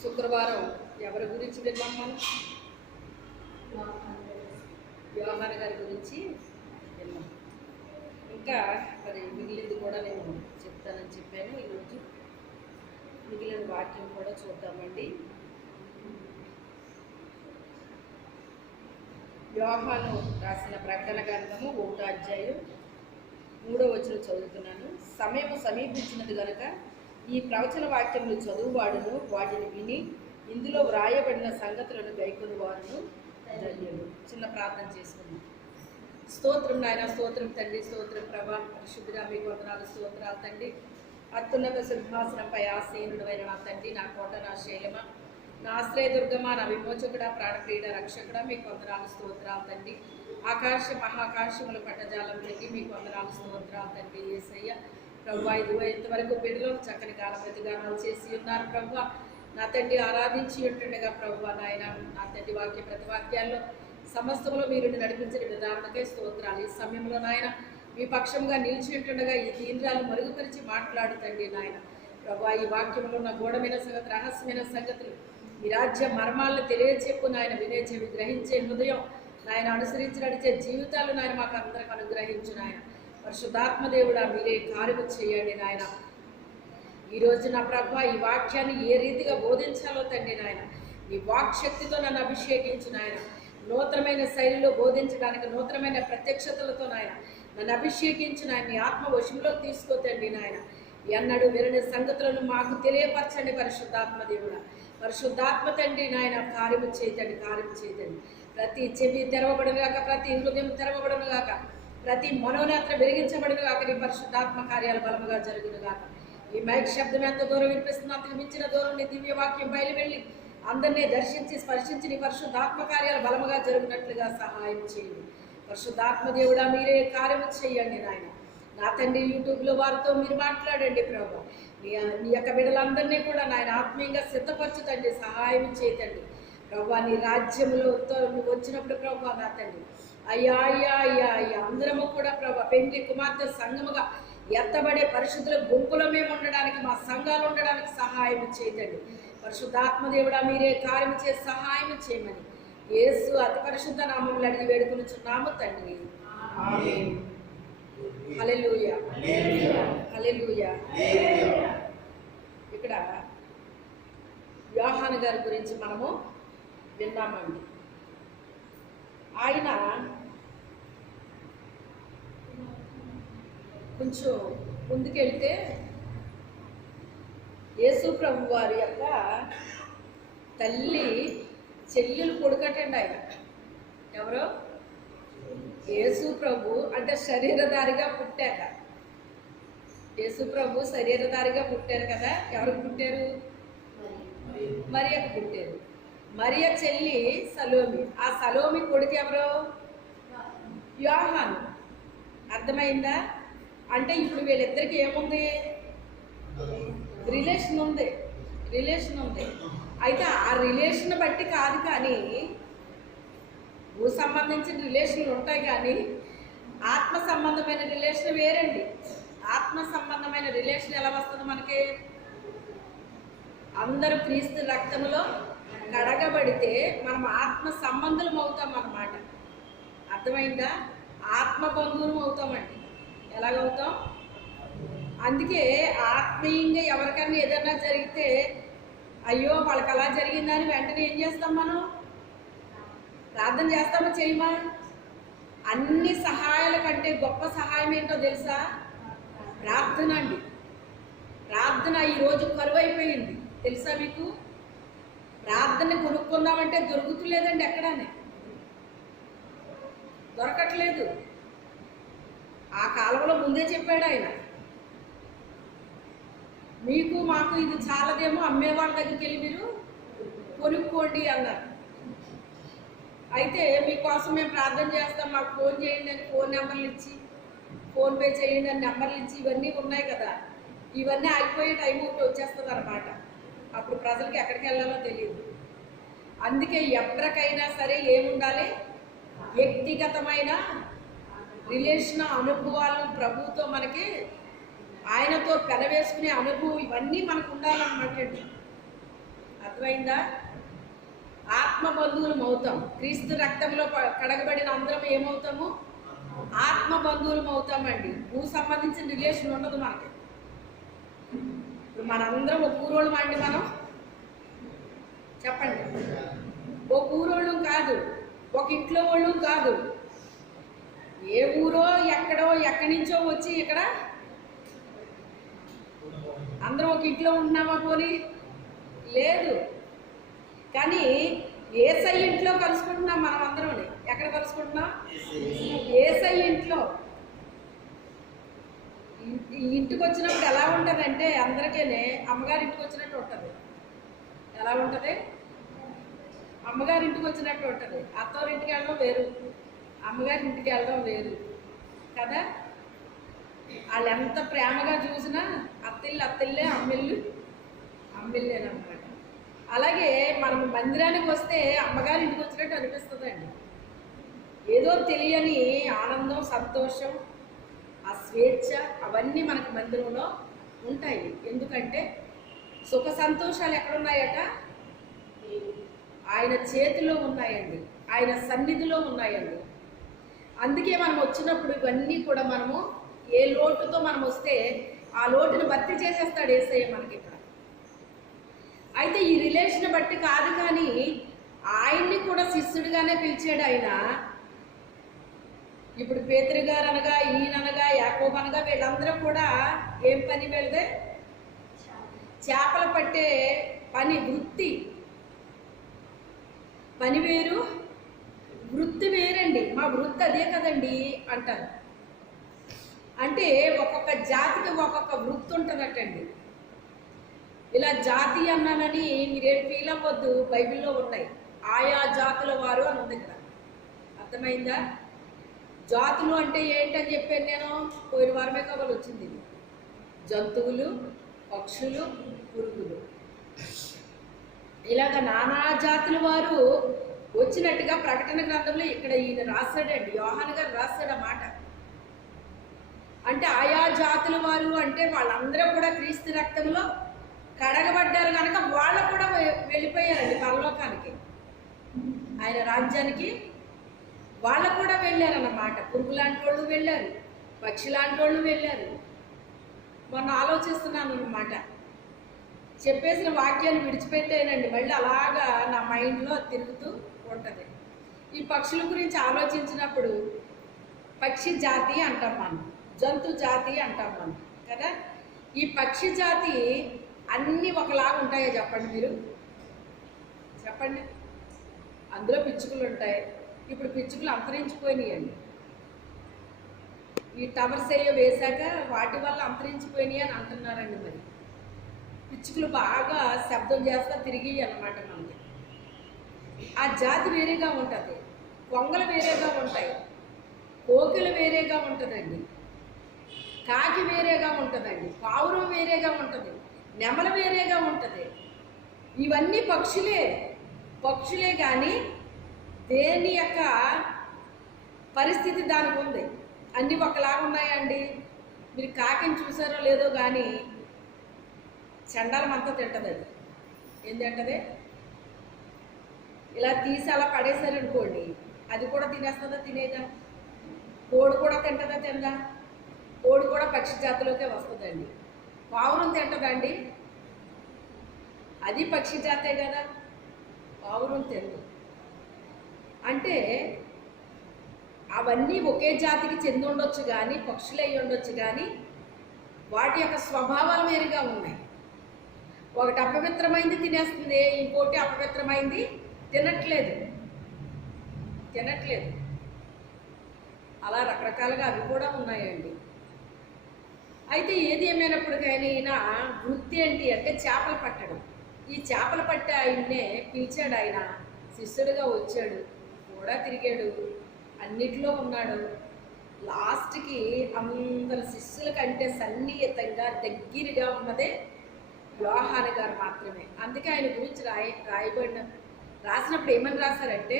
శుక్రవారం ఎవరి గురించి విన్నాం మనం? యోహాను గారి గురించి విన్నాం. ఇంకా మరి మిగిలింది కూడా నేను చెప్తానని చెప్పాను. ఈరోజు మిగిలిన వాక్యం కూడా చూద్దామండి. యోహాను రాసిన ప్రకటన గ్రంథము 1వ అధ్యాయం 3వ వచనం చదువుతున్నాను. సమయం సమీపించినది గనుక ఈ ప్రవచన వాక్యములు చదువువాడును వాటిని విని ఇందులో వ్రాయబడిన సంగతులను గైకొని వారును ధన్యులు. చిన్న ప్రార్థన చేసుకుందాం. స్తోత్రం నాయన, స్తోత్రం తండ్రి, స్తోత్రం ప్రభా, పరిశుద్ధుడా మీకు వందనాలు, స్తోత్రాలు తండ్రి. అత్యున్నత సింహాసనంపై ఆసీనుడైన నా తండ్రి, నా కోట, నా శైలమ, నా ఆశ్రయదుర్గమా, నా విమోచకుడా, ప్రాణక్రీడ రక్షకుడా, మీకు వందనాలు, స్తోత్రాలు తండ్రి. ఆకాశ మహాకాశముల పట్టజాలం పెట్టి మీకు వందనాలు, స్తోత్రాలు తండ్రి. యేసయ్య ప్రభు, ఇదిగో ఇంతవరకు బిడ్డలో చక్కని గాన ప్రతిగానాలు చేసి ఉన్నారు ప్రభు. నా తండ్రి ఆరాధించి ఉంటుండగా ప్రభు నాయన, నా తండ్రి వాక్య ప్రతివాక్యాల్లో సమస్తములో మీరు నడిపించిన విధానకే స్తోత్రాలు. ఈ సమయంలో నాయన మీ పక్షంగా నిలిచి ఉంటుండగా ఈ దీన్రాలు మరుగుపరిచి మాట్లాడుతండి నాయన ప్రభు. ఈ వాక్యంలో ఉన్న గూఢమైన సంగతి, రహస్యమైన సంగతులు, ఈ రాజ్య మర్మాలను తెలియచెప్పు నాయన. వినే చెవి, గ్రహించే హృదయం నాయన, అనుసరించి నడిచే జీవితాలు నాయన మాకు అందరికి అనుగ్రహించు నాయన. పరిశుద్ధాత్మదేవుడా మీరే కార్యము చేయండి నాయన. ఈరోజు నా ప్రభు ఈ వాక్యాన్ని ఏ రీతిగా బోధించాలో తండ్రి నాయన, నీ వాక్శక్తితో నన్ను అభిషేకించు నాయన. నూతనమైన శైలిలో బోధించడానికి, నూతనమైన ప్రత్యక్షతలతో నాయన నన్ను అభిషేకించు నాయన. నీ ఆత్మ వశంలోకి తీసుకోతండి నాయన. ఎన్నడూ వినని సంగతులను మాకు తెలియపరచండి పరిశుద్ధాత్మ దేవుడా. పరిశుద్ధాత్మ తండ్రి నాయన కార్యము చేయతండి, కార్యము చేయతండి. ప్రతి చెవి తెరవబడును గాక, ప్రతి హృదయం తెరవబడును గాక, ప్రతి మనోనేత్ర వెలిగించబడును గాక. నీ పరిశుద్ధాత్మ కార్యాలు బలముగా జరుగును గాక. ఈ మైక్ శబ్దం ఎంత దూరం వినిపిస్తుంది అంతకు మించిన దూరం నీ దివ్య వాక్యం బయలు వెళ్ళి అందరినీ దర్శించి స్పర్శించి నీ పరిశుద్ధాత్మ కార్యాలు బలముగా జరుగునట్లుగా సహాయం చేయండి. పరిశుద్ధాత్మ దేవుడా మీరే కార్యము చేయండి నాయన. నా తండ్రి యూట్యూబ్లో వారితో మీరు మాట్లాడండి ప్రభు. నీ యొక్క బిడ్డలందరినీ కూడా నాయన ఆత్మీయంగా సిద్ధపరచుతండి, సహాయం చేయతండి ప్రభు. నీ రాజ్యములో నువ్వు వచ్చినప్పుడు ప్రభు నా తండ్రి అయ్యా అయ్యా అయ్యా అయ్యా అందరము కూడా ప్రభు పెండ్లి కుమార్తె సంఘముగా ఎత్తబడే పరిశుద్ధుల గుంపులో మేము ఉండడానికి, మా సంఘాలు ఉండడానికి సహాయం చేయతండి. పరిశుద్ధాత్మదేవుడా మీరే కార్యం చేసి సహాయం చేయమని యేసు అతి పరిశుద్ధ నామములు అడిగి వేడుకొనుచున్నాము తండ్రి. ఆమేన్. హల్లెలూయా, హల్లెలూయా. ఇక్కడ యోహాను గారి గురించి మనము విన్నామండి. ఆయన కొంచెం ముందుకెళ్తే యేసు ప్రభు వారి యొక్క తల్లి చెల్లెలు కొడుకటండి ఆయన. ఎవరో యేసు ప్రభు అంటే శరీరధారిగా పుట్టాక. యేసు ప్రభు శరీరధారిగా పుట్టారు కదా. ఎవరికి పుట్టారు? మరియకు పుట్టారు. మరియ చెల్లి సలోమి. ఆ సలోమి కొడుకు ఎవరో? యోహాను. అర్థమైందా? అంటే ఇప్పుడు వీళ్ళిద్దరికి ఏముంది? రిలేషన్ ఉంది, రిలేషన్ ఉంది. అయితే ఆ రిలేషన్ బట్టి కాదు, కానీ భూ సంబంధించిన రిలేషన్లు ఉంటాయి, కానీ ఆత్మ సంబంధమైన రిలేషన్ వేరండి. ఆత్మ సంబంధమైన రిలేషన్ ఎలా వస్తుంది మనకి? అందరూ క్రీస్తు రక్తంలో కడగబడితే మనం ఆత్మ సంబంధులం అవుతాం అన్నమాట. అర్థమైందా? ఆత్మ బంధువులం అవుతామండి. ఎలాగవుతాం? అందుకే ఆత్మీయంగా ఎవరికన్నా ఏదన్నా జరిగితే అయ్యో వాళ్ళకి అలా జరిగిందని వెంటనే ఏం చేస్తాం? మనం ప్రార్థన చేస్తామా, చేయమా? అన్ని సహాయాల కంటే గొప్ప సహాయం ఏంటో తెలుసా? ప్రార్థన అండి. ప్రార్థన ఈరోజు కరువు అయిపోయింది తెలుసా మీకు? ప్రార్థన కొనుక్కుందామంటే దొరుకుతులేదండి, ఎక్కడానే దొరకట్లేదు. ఆ కాలంలో ముందే చెప్పాడు ఆయన, మీకు మాకు ఇది చాలదేమో, అమ్మే వాళ్ళ దగ్గరికి వెళ్ళి మీరు కొనుక్కోండి అన్నారు. అయితే మీకోసం మేము ప్రార్థన చేస్తాం, మాకు ఫోన్ చేయండి అని ఫోన్ నెంబర్లు ఇచ్చి, ఫోన్పే చేయండి అని నెంబర్లు ఇచ్చి, ఇవన్నీ ఉన్నాయి కదా. ఇవన్నీ ఆగిపోయే టైం ఒకటి వచ్చేస్తుంది అన్నమాట. అప్పుడు ప్రజలకి ఎక్కడికి వెళ్ళాలో తెలియదు. అందుకే ఎవరికైనా సరే ఏముండాలి? వ్యక్తిగతమైన రిలేషన్, అనుభవాలు ప్రభువుతో మనకి, ఆయనతో పెనవేసుకునే అనుభవం, ఇవన్నీ మనకు ఉండాలన్నమాట. అర్థమైందా? ఆత్మ బంధువులం అవుతాం. క్రీస్తు రక్తంలో కడగబడిన అందరం ఏమవుతాము? ఆత్మ బంధువులం అవుతామండి. భూ సంబంధించిన రిలేషన్ ఉండదు మనకి. ఇప్పుడు మనందరం ఒక ఊరోళ్ళం అండి. మనం చెప్పండి, ఒక ఊరోళ్ళు కాదు, ఒక ఇంట్లో వాళ్ళు కాదు. ఏ ఊరో ఎక్కడో ఎక్కడి నుంచో వచ్చి ఇక్కడ అందరం ఒక ఇంట్లో ఉంటున్నామా? పోనీ లేదు. కానీ ఏసై ఇంట్లో కలుసుకుంటున్నాం మనం అందరం. ఎక్కడ కలుసుకుంటున్నాం? ఏసై ఇంట్లో. ఇంటికి వచ్చినప్పుడు ఎలా ఉంటుందంటే అందరికీనే అమ్మగారి ఇంటికి వచ్చినట్టు ఉంటుంది. ఎలా ఉంటుంది? అమ్మగారి ఇంటికి వచ్చినట్టు ఉంటుంది. అత్తవారింటికి వెళ్ళడం వేరు, అమ్మగారి ఇంటికి వెళ్ళడం వేరు కదా. వాళ్ళు ఎంత ప్రేమగా చూసినా అత్తిల్లు అత్తిల్లే, అమ్మిల్లు అమ్మిల్లేనమాట. అలాగే మనం మందిరానికి వస్తే అమ్మగారి ఇంటికి వచ్చినట్టు అనిపిస్తుందండి. ఏదో తెలియని ఆనందం, సంతోషం, ఆ స్వేచ్ఛ అవన్నీ మనకు మందిరంలో ఉంటాయి. ఎందుకంటే సుఖ సంతోషాలు ఎక్కడున్నాయట? ఆయన చేతిలో ఉన్నాయండి, ఆయన సన్నిధిలో ఉన్నాయండి. అందుకే మనం వచ్చినప్పుడు ఇవన్నీ కూడా మనము ఏ లోటుతో మనం వస్తే ఆ లోటును భర్తీ చేసేస్తాడు యేసయ్య మనకి ఇక్కడ. అయితే ఈ రిలేషన్ బట్టి కాదు, కానీ ఆయన్ని కూడా శిష్యుడిగానే పిలిచాడు ఆయన. ఇప్పుడు పేతురు గారు అనగా, ఈయననగా, యాకోబు అనగా వీళ్ళందరూ కూడా ఏం పని వెళ్తే? చేపలు పట్టే పని, వృత్తి. పని వేరు, వృత్తి వేరండి. మా వృత్తి అదే కదండి అంటారు. అంటే ఒక్కొక్క జాతికి ఒక్కొక్క వృత్తి ఉంటుందటండి. ఇలా జాతి అన్నానని మీరేం ఫీల్ అవ్వద్దు, బైబిల్లో ఉన్నాయి. ఆయా జాతుల వారు అని ఉంది ఇక్కడ. అర్థమైందా? జాతులు అంటే ఏంటని చెప్పాను నేను. పోయిన వారమే కబలు వచ్చింది. జంతువులు, పక్షులు, పురుగులు, ఇలాగ నానా జాతుల వారు వచ్చినట్టుగా ప్రకటన గ్రంథంలో ఇక్కడ ఈయన రాశాడండి. యోహాను గారు రాశాడు ఆ మాట. అంటే ఆయా జాతుల వారు అంటే వాళ్ళందరూ కూడా క్రీస్తు రక్తంలో కడగబడ్డారు కనుక వాళ్ళు కూడా వెళ్ళిపోయారండి పరలోకానికి, ఆయన రాజ్యానికి. వాళ్ళు కూడా వెళ్ళారన్నమాట. పురుగు లాంటి వాళ్ళు వెళ్ళారు, పక్షి లాంటి వాళ్ళు వెళ్ళారు. మొన్న ఆలోచిస్తున్నాను అన్నమాట. చెప్పేసిన వాక్యాన్ని విడిచిపెట్టానండి, మళ్ళీ అలాగా నా మైండ్లో తిరుగుతూ ఉంటుంది. ఈ పక్షుల గురించి ఆలోచించినప్పుడు పక్షి జాతి అంటాం మనం, జంతు జాతి అంటాం మనం కదా. ఈ పక్షి జాతి అన్నీ ఒకలాగా ఉంటాయో చెప్పండి మీరు? చెప్పండి. అందులో పిచ్చుకలు ఉంటాయి. ఇప్పుడు పిచ్చుకలు అంతరించిపోయినాయండి. ఈ టవర్స్ ఏయో వేశాక వాటి వల్ల అంతరించిపోయినాయి అని అంటున్నారండి. మరి పిచ్చుకలు బాగా శబ్దం చేస్తా తిరిగి అన్నమాట మనకి. ఆ జాతి వేరేగా ఉంటుంది, కొంగలు వేరేగా ఉంటాయి, కోకిలు వేరేగా ఉంటుందండి, కాకి వేరేగా ఉంటుందండి, పావురం వేరేగా ఉంటుంది, నెమల వేరేగా ఉంటుంది. ఇవన్నీ పక్షులే కానీ దేని యొక్క పరిస్థితి దానికి ఉంది. అన్నీ ఒకలాగా ఉన్నాయండి. మీరు కాకిని చూసారో లేదో కానీ చండాలం అంతా తింటుంది. అది ఏం తింటుంది? ఇలా తీసి అలా పడేసారనుకోండి, అది కూడా తినేస్తుందా? తినేదా? కోడి కూడా తింటుందా? తిందా? కోడి కూడా పక్షి జాతిలోకే వస్తుందండి. పావురం తింటుందండి, అది పక్షి జాతే కదా. పావురం తిందు. అంటే అవన్నీ ఒకే జాతికి చెంది ఉండొచ్చు కానీ, పక్షులు అయి ఉండొచ్చు కానీ వాటి యొక్క స్వభావాలు వేరుగా ఉన్నాయి. ఒకటి అపవిత్రమైంది తినేస్తుంది, ఇంకోటి అపవిత్రమైంది తినట్లేదు. అలా రకరకాలుగా అవి కూడా ఉన్నాయండి. అయితే ఏది ఏమైనప్పటికైనా వృత్తి ఏంటి అంటే చేపలు పట్టడం. ఈ చేపలు పట్టే ఆయన్నే పిలిచాడు. ఆయన శిష్యుడిగా వచ్చాడు, కూడా తిరిగాడు, అన్నిట్లో ఉన్నాడు. లాస్ట్కి అందరి శిష్యుల కంటే సన్నిహితంగా దగ్గరగా ఉన్నదే యోహాను గారు మాత్రమే. అందుకే ఆయన గురించి రాసినప్పుడు ఏమని రాశారంటే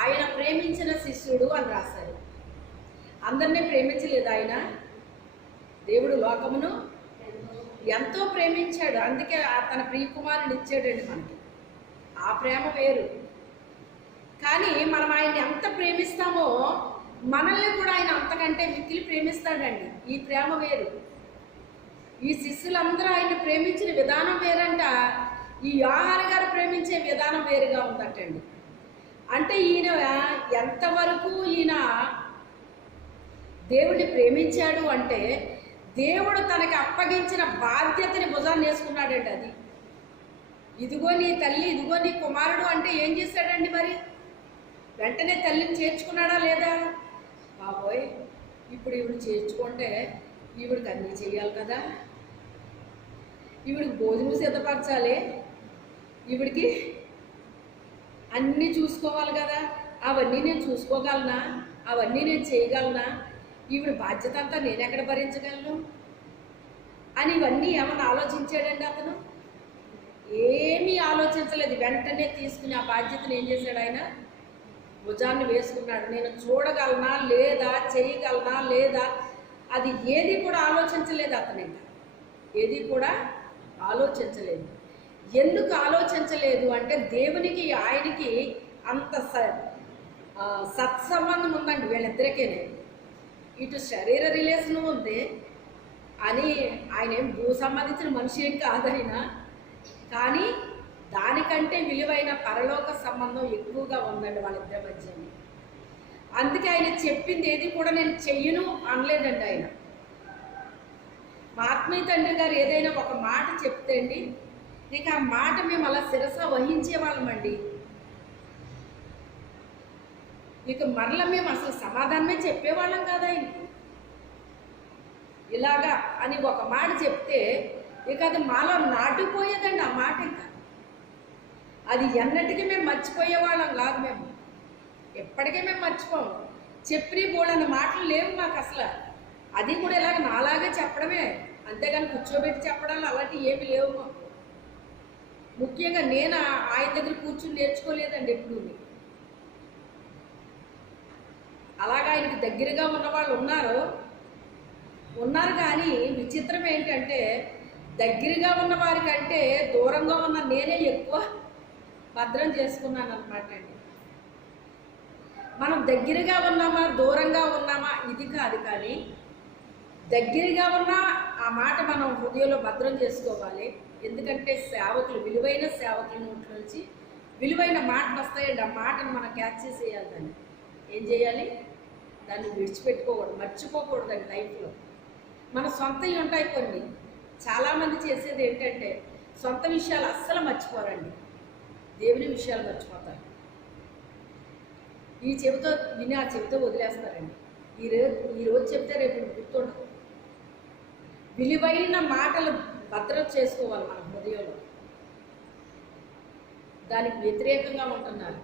ఆయన ప్రేమించిన శిష్యుడు అని రాశారు. అందరినీ ప్రేమించలేదు ఆయన. దేవుడు లోకమును ఎంతో ప్రేమించాడు, అందుకే తన ప్రియకుమారుని ఇచ్చాడండి మనకి. ఆ ప్రేమ వేరు. కానీ మనం ఆయన్ని ఎంత ప్రేమిస్తామో మనల్ని కూడా ఆయన అంతకంటే మిక్కిలి ప్రేమిస్తాడండి. ఈ ప్రేమ వేరు. ఈ శిష్యులందరూ ఆయన ప్రేమించిన విధానం వేరంట, ఈ యోహాను గారు ప్రేమించే విధానం వేరుగా ఉందటండి. అంటే ఈయన ఎంతవరకు ఈయన దేవుడిని ప్రేమించాడు అంటే దేవుడు తనకి అప్పగించిన బాధ్యతని భుజాన్ని వేసుకున్నాడండి. అది ఇదిగో నీ తల్లి, ఇదిగో నీ కుమారుడు అంటే ఏం చేశాడండి? మరి వెంటనే తల్లిని చేర్చుకున్నాడా లేదా? బాబోయ్, ఇప్పుడు ఈవిడ చేర్చుకుంటే ఈవిడికి అన్నీ చెయ్యాలి కదా, ఈవిడికి భోజనం సిద్ధపరచాలి, ఈవిడికి అన్నీ చూసుకోవాలి కదా, అవన్నీ నేను చూసుకోగలనా, అవన్నీ నేను చేయగలనా, ఈవిడ బాధ్యత అంతా నేను ఎక్కడ భరించగలను అని ఇవన్నీ ఏమన్నా ఆలోచించాడండి అతను? ఏమీ ఆలోచించలేదు. వెంటనే తీసుకుని ఆ బాధ్యతను ఏం చేశాడు? ఆయన భుజాన్ని వేసుకున్నాడు. నేను చూడగలనా లేదా, చేయగలనా లేదా, అది ఏది కూడా ఆలోచించలేదు అతను. ఇంకా ఏది కూడా ఆలోచించలేదు. ఎందుకు ఆలోచించలేదు అంటే దేవునికి ఆయనకి అంత సత్సంబంధం ఉందండి వీళ్ళిద్దరికేనే. ఇటు శరీర రిలేషన్ ఉంది అని, ఆయన ఏం భూ సంబంధించిన మనిషి ఏం కాదైనా, కానీ దానికంటే విలువైన పరలోక సంబంధం ఎక్కువగా ఉందండి వాళ్ళిద్దరి మధ్య. అందుకే ఆయన చెప్పింది ఏది కూడా నేను చెయ్యను అనలేదండి. ఆయన మా ఆత్మీయ తండ్రి గారు ఏదైనా ఒక మాట చెప్తే అండి, ఇక ఆ మాట మేము అలా శిరస వహించే వాళ్ళమండి. ఇక మరలా మేము అసలు సమాధానమే చెప్పేవాళ్ళం కాదు ఆయనకి. ఇలాగా అని ఒక మాట చెప్తే ఇక అది మాలో నాటుకుపోయేదండి ఆ మాట. ఇంకా అది ఎన్నటికీ మేము మర్చిపోయేవాళ్ళం కాదు. మేము ఎప్పటికీ మేము మర్చిపోము. చెప్పి బోడన్న మాటలు లేవు మాకు అసలు. అది కూడా ఇలాగ నాలాగే చెప్పడమే, అంతేగాని కూర్చోబెట్టి చెప్పడాలు అలాంటివి ఏమి లేవు మాకు. ముఖ్యంగా నేను ఆయన దగ్గర కూర్చుని నేర్చుకోలేదండి ఎప్పుడు. అలాగా ఆయనకి దగ్గరగా ఉన్నవాళ్ళు ఉన్నారు కానీ విచిత్రం ఏంటంటే దగ్గరగా ఉన్న వారికంటే దూరంగా ఉన్న నేనే ఎక్కువ భద్రం చేసుకున్నాను అనమాట అండి. మనం దగ్గరగా ఉన్నామా దూరంగా ఉన్నామా ఇది కాదు, కానీ దగ్గరగా ఉన్నా ఆ మాట మనం హృదయంలో భద్రం చేసుకోవాలి. ఎందుకంటే సేవకులు, విలువైన సేవకుల నోటి నుంచి విలువైన మాటలు వస్తాయండి. ఆ మాటను మనం క్యాచ్ చేసేయాలి. దాన్ని ఏం చేయాలి? దాన్ని విడిచిపెట్టుకోకూడదు, మర్చిపోకూడదండి. లైఫ్లో మన సొంతవి ఉంటాయి కొన్ని. చాలామంది చేసేది ఏంటంటే సొంత విషయాలు అస్సలు మర్చిపోరండి, దేవుని విషయాలు మర్చిపోతారు. ఈ చెవితో విని ఆ చెవితో వదిలేస్తారండి. ఈరోజు చెప్తే రేపు గుర్తుండదు. విలువైన మాటలు భద్రం చేసుకోవాలి మన హృదయంలో. దానికి వ్యతిరేకంగా ఉంటున్నారు,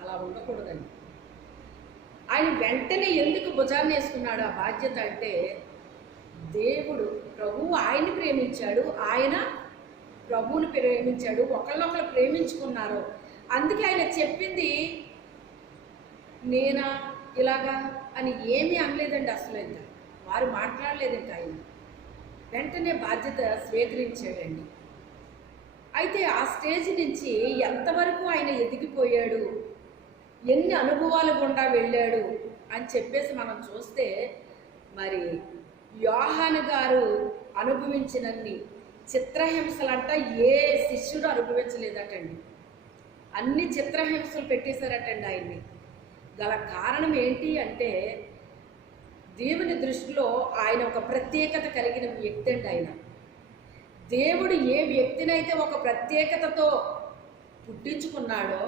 అలా ఉండకూడదండి. ఆయన వెంటనే ఎందుకు భుజాన్ని వేసుకున్నాడు ఆ బాధ్యత అంటే, దేవుడు ప్రభువు ఆయన్ని ప్రేమించాడు, ఆయన ప్రభువుని ప్రేమించాడు, ఒకళ్ళొకళ్ళు ప్రేమించుకున్నారు. అందుకే ఆయన చెప్పింది నేనా ఇలాగా అని ఏమీ అనలేదండి అసలు. ఇంకా వారు మాట్లాడలేదు. ఇంకా ఆయన వెంటనే బాధ్యత స్వీకరించాడండి. అయితే ఆ స్టేజ్ నుంచి ఎంతవరకు ఆయన ఎదిగిపోయాడు, ఎన్ని అనుభవాలు గుండా వెళ్ళాడు అని చెప్పేసి మనం చూస్తే, మరి యోహాను గారు అనుభవించినన్ని చిత్రహింసలంట ఏ శిష్యుడు అనుభవించలేదటండి. అన్ని చిత్రహింసలు పెట్టేశారటండి ఆయన్ని. గల కారణం ఏంటి అంటే దేవుని దృష్టిలో ఆయన ఒక ప్రత్యేకత కలిగిన వ్యక్తి అండి. ఆయన దేవుడు ఏ వ్యక్తినైతే ఒక ప్రత్యేకతతో పుట్టించుకున్నాడో,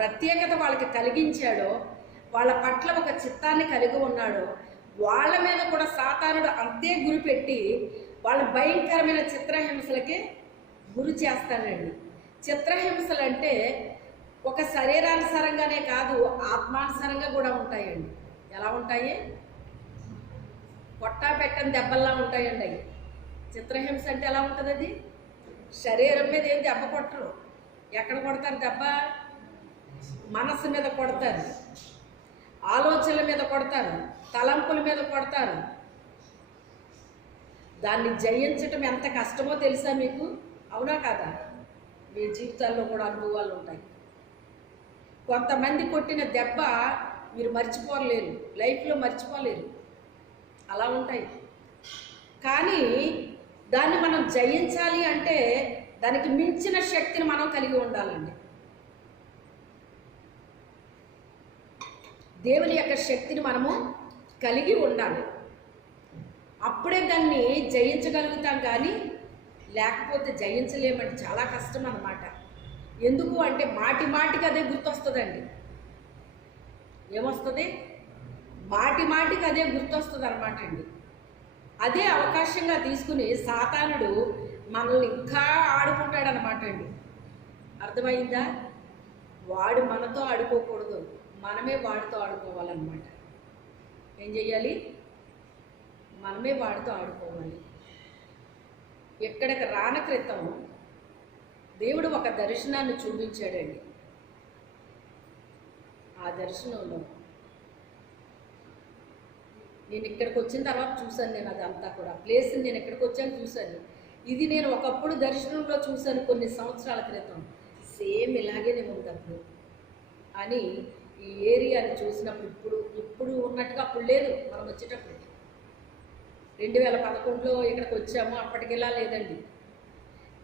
ప్రత్యేకత వాళ్ళకి కలిగించాడో, వాళ్ళ పట్ల ఒక చిత్తాన్ని కలిగి ఉన్నాడో, వాళ్ళ మీద కూడా సాతానుడు అంతే గురి పెట్టి వాళ్ళ భయంకరమైన చిత్రహింసలకి గురి చేస్తాడండి. చిత్రహింసలు అంటే ఒక శరీరానుసారంగానే కాదు, ఆత్మానుసారంగా కూడా ఉంటాయండి. ఎలా ఉంటాయి? కొట్టా పెట్టని దెబ్బల్లా ఉంటాయండి అవి. చిత్రహింస అంటే ఎలా ఉంటుంది? అది శరీరం మీద ఏం దెబ్బ కొట్టరు. ఎక్కడ కొడతారు దెబ్బ? మనస్సు మీద కొడతారు, ఆలోచనల మీద కొడతారు, తలంపుల మీద కొడతారు. దాన్ని జయించటం ఎంత కష్టమో తెలుసా మీకు? అవునా కాదా? మీ జీవితాల్లో కూడా అనుభవాలు ఉంటాయి. కొంతమంది కొట్టిన దెబ్బ మీరు మర్చిపోలేరు, లైఫ్లో మర్చిపోలేరు, అలా ఉంటాయి. కానీ దాన్ని మనం జయించాలి అంటే దానికి మించిన శక్తిని మనం కలిగి ఉండాలండి. దేవుని యొక్క శక్తిని మనము కలిగి ఉండాలి. అప్పుడే దాన్ని జయించగలుగుతాం. కానీ లేకపోతే జయించలేమంటే చాలా కష్టం అన్నమాట. ఎందుకు అంటే మాటి మాటికి అదే గుర్తొస్తుందండి. ఏమొస్తుంది? మాటి మాటికి అదే గుర్తొస్తుంది అనమాట అండి. అదే అవకాశంగా తీసుకుని సాతానుడు మనల్ని ఇంకా ఆడుకుంటాడనమాట అండి. అర్థమైందా? వాడు మనతో ఆడుకోకూడదు, మనమే వాడితో ఆడుకోవాలన్నమాట. ఏం చెయ్యాలి? మనమే వాడితో ఆడుకోవాలి. ఎక్కడికి రాని క్రితం దేవుడు ఒక దర్శనాన్ని చూపించాడండి. ఆ దర్శనంలో నేను ఇక్కడికి వచ్చిన తర్వాత చూశాను. నేను అదంతా కూడా ప్లేస్ని నేను ఎక్కడికి వచ్చాను చూశాను. ఇది నేను ఒకప్పుడు దర్శనంలో చూశాను కొన్ని సంవత్సరాల క్రితం. సేమ్ ఇలాగే ఉంది అప్పుడు అని ఈ ఏరియాని చూసినప్పుడు ఇప్పుడు ఉన్నట్టుగా అప్పుడు లేదు. మనం వచ్చేటప్పుడు 2011లో ఇక్కడికి వచ్చాము. అప్పటికెలా లేదండి.